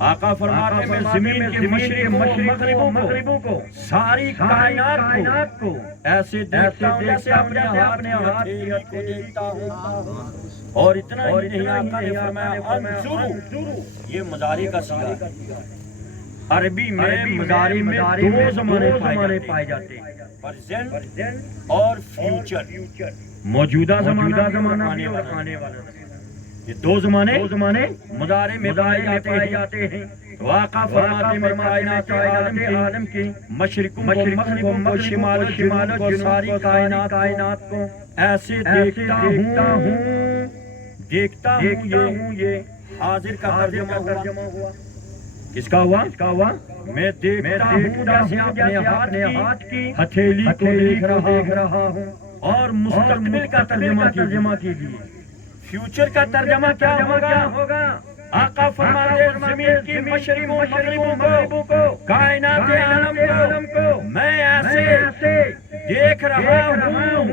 آقا فرماتے ہیں میں زمین کے مشرقوں مغربوں کو ساری کائنات کو ایسے دیکھتا ہوں جیسے اپنے ہاتھ کو دیکھتا ہوں اور اتنا ہی نہیں آقا نے فرمایا انظر یہ مضارع کا صیغہ ہے عربی میں مضارع میں دو زمانے پائے جاتے ہیں پریزنٹ اور فیوچر موجودہ زمانہ آنے والا یہ دو زمانے مضارع میں پائے جاتے ہیں واقع فرماتے میں کائنات عالم کی مشرق مغربوں کو شمال کو ساری کائنات کو ایسے دیکھتا ہوں یہ حاضر کا ترجمہ ہوا کس کا ہوا میں دیکھتا ہوں جیسے اپنے ہاتھ کی ہتھیلی کو دیکھ رہا ہوں اور مستقبل کا ترجمہ کیجیے فیوچر کا ترجمہ کیا ہوگا آقا فرماتے ہیں زمین کی مشرقوں مغربوں کو کائنات عالم کو میں ایسے دیکھ رہا ہوں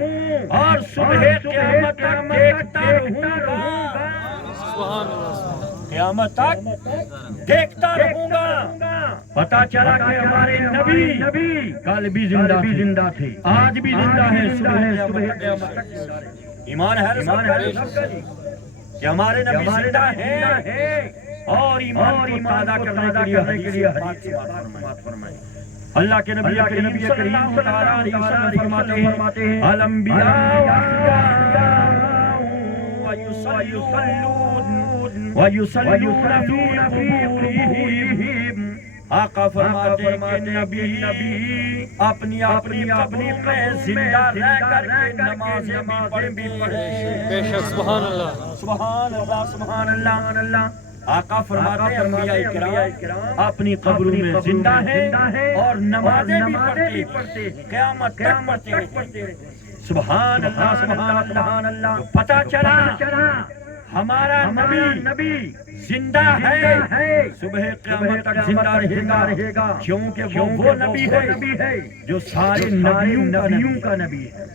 اور صبح قیامت تک دیکھتا رہوں گا سبحان اللہ قیامت تک دیکھتا رہوں گا پتا چلا کہ ہمارے نبی کل بھی زندہ تھے آج بھی زندہ ہیں صبح قیامت تک ایمان ہے کہ ہمارے نبی زندہ ہیں اور ایمان کو تازہ کرنے کے لیے حدیث بات فرمائے اللہ کے نبی کریم صلی اللہ علیہ وسلم فرماتے ہیں الانبیاء ویصلون فی قبورہم آقا فرماتے ہیں کہ نبی اپنی قبروں میں زندہ رہ کر کے نمازیں بھی پڑھتے ہیں بے شک سبحان اللہ سبحان اللہ سبحان اللہ آقا فرماتے ہیں انبیاء کرام اپنی قبروں میں زندہ ہیں اور نمازیں بھی پڑھتے ہیں قیامت تک پڑھتے ہیں سبحان اللہ سبحان اللہ پتہ چلا ہمارا نبی زندہ ہے صبح قیامت تک زندہ رہے گا کیونکہ وہ نبی ہے جو سارے نبیوں کا نبی ہے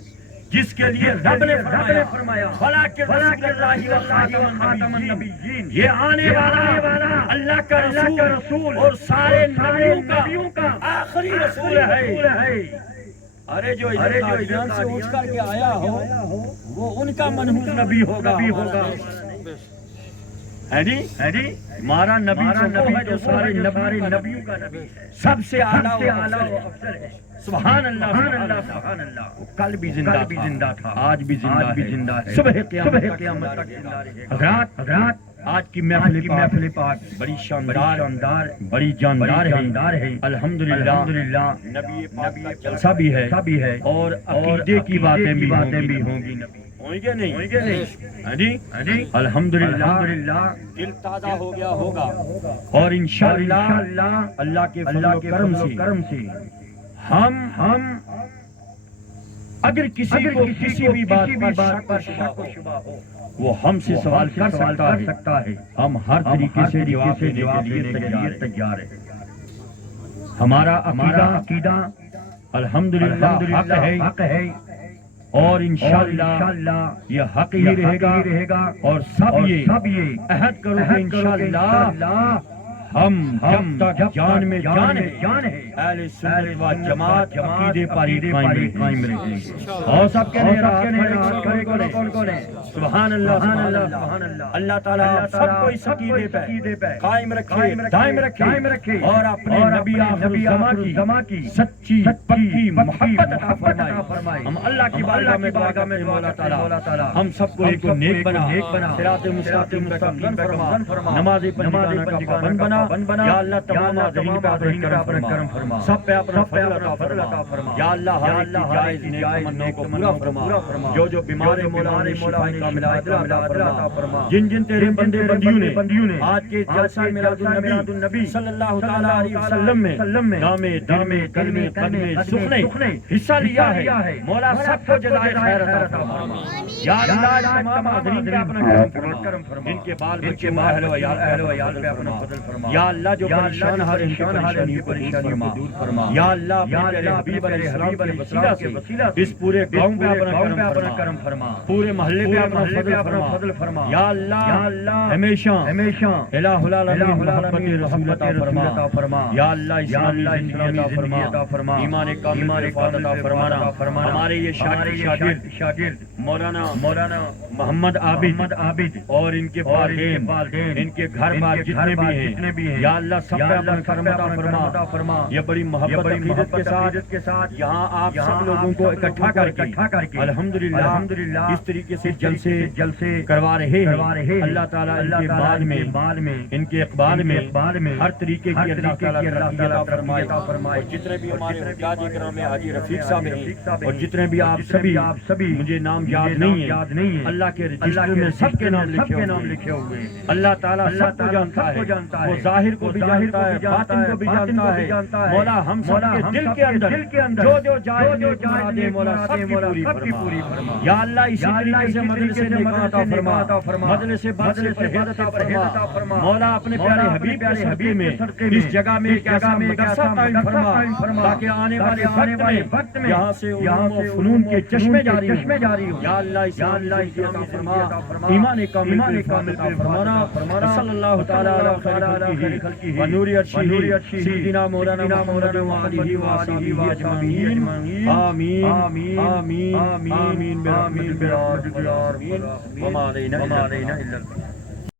جس کے لیے رب نے فرمایا خلاق رسول اللہ و خاتم النبیین یہ آنے والا اللہ کا رسول اور سارے نبیوں کا آخری رسول ہے ارے جو قادیان سے اٹھ کر کے آیا ہو وہ ان کا منحوس نبی ہوگا ہے جی ہمارا نبی ہے جو سارے نبیوں کا نبی ہے سب سے اعلیٰ افضل ہے سبحان اللہ سبحان اللہ کل بھی زندہ تھا آج بھی زندہ ہے صبح قیامت تک حضرات آج کی محفل پاک بڑی شاندار بڑی جاندار ہے الحمدللہ نبی پاک کا جلسہ بھی ہے اور عقیدے کی باتیں بھی ہوں گے نہیں الحمدللہ دل تازہ ہو گیا ہوگا اور انشاءاللہ اللہ کے فضل و کرم سے ہم اگر کسی کو کسی بھی بات پر شک و شبہ ہو وہ ہم سے سوال کر سکتا ہے ہم ہر طریقے سے جواب دینے کے لیے تیار ہیں ہمارا عقیدہ الحمدللہ حق ہے اور انشاءاللہ یہ حق ہی رہے گا اور سب یہ عہد کرو کہ انشاءاللہ ہم جب تک جان میں جان ہے اہل سنت و جماعت عقیدے پر قائم رہیں گے اور سب کے لیے کون سبحان اللہ اللہ تعالیٰ سب کو اس عقیدے پہ قائم رکھے دائم رکھے اور اپنے نبی آخر الزمان کی سچی پکی محبت عطا فرمائے ہم اللہ کی بارگاہ میں دعا میں مولا تعالیٰ ہم سب کو ایک نیک بنا صراط مستقیم فرما نماز پنجگانہ کا پابند بنا یا اللہ تمام حاضرین پہ اپنا کرم فرما، سب پہ اپنا فضل عطا فرما، یا اللہ ہر ایک کی جائز نیک تمناؤں کو پورا فرما، جو بیمار ہے مولا انہیں شفائے کاملہ عطا فرما، جن تیرے بندے بندیوں نے آج کے جلسہ میلاد النبی صلی اللہ تعالی علیہ وسلم میں نامے دامے کلمے قدمے سخنے حصہ لیا ہے، مولا سب کو جزائے خیر عطا فرما، یا اللہ تمام حاضرین پہ اپنا کرم فرما، جن کے بال بچے اہل و عیال پہ اپنا فضل فرما، یا اللہ جو پریشان ہر ان کی پریشانیوں کو دور فرما، یا اللہ اپنے حبیب علیہ السلام کے وسیلہ سے اس پورے قوم پہ اپنا کرم فرما، پورے محلے پہ اپنا فضل فرما، یا اللہ ہمیشہ الہ العالمین محبت رسول عطا فرما، یا اللہ اسلامی زندگی عطا فرما، ایمان کامل عطا فرمانا، ہمارے یہ شاگرد مولانا محمد عابد اور ان کے والدین ان کے گھر بار جتنے بھی ہیں، یا اللہ سب پہ اپنا کرم عطا فرما، یہ بڑی محبت عقیدت کے ساتھ یہاں آپ سب لوگوں کو اکٹھا کر کے الحمدللہ اس طریقے سے جلسے کروا رہے ہیں، اللہ تعالیٰ ان کے بعد میں ان کے اقبال میں ہر طریقے کی اللہ تعالیٰ عطا فرمائے، جتنے بھی ہمارے حجاج اکرام حاجی رفیق صاحب ہیں اور جتنے بھی آپ سبھی مجھے نام یاد نہیں ہے، اللہ کے رجسٹر میں سب کے نام لکھے ہوئے ہیں، اللہ تعالیٰ سب کو جانتا ہے، وہ ظاہر کو بھی جانتا ہے، باطن کو بھی جانتا ہے، مولا ہم سب کے دل کے اندر جو جائے مرادیں مولا سب کی پوری فرما، یا اللہ اسی طریقے سے مدرسے نکاح عطا فرما، مدرسے بد سے پرہیز عطا فرما، مولا اپنے پیارے حبیب کے صدقے میں اس جگہ میں ایک ایسا مدرسہ قائم فرما تاکہ آنے والے وقت میں یہاں سے علوم و فنون کے چشمے جاری ہوں، یا اللہ اسلامی عطا فرما، ایمان کامل عطا فرمانا، صلی اللہ تعالی علی خلقہ و نور عرشہ سیدنا مولانا محمد و آلہ و صحبہ اجمعین، آمین آمین آمین آمین برحمتک یا ارحم الراحمین، وما علینا الا البلاغ۔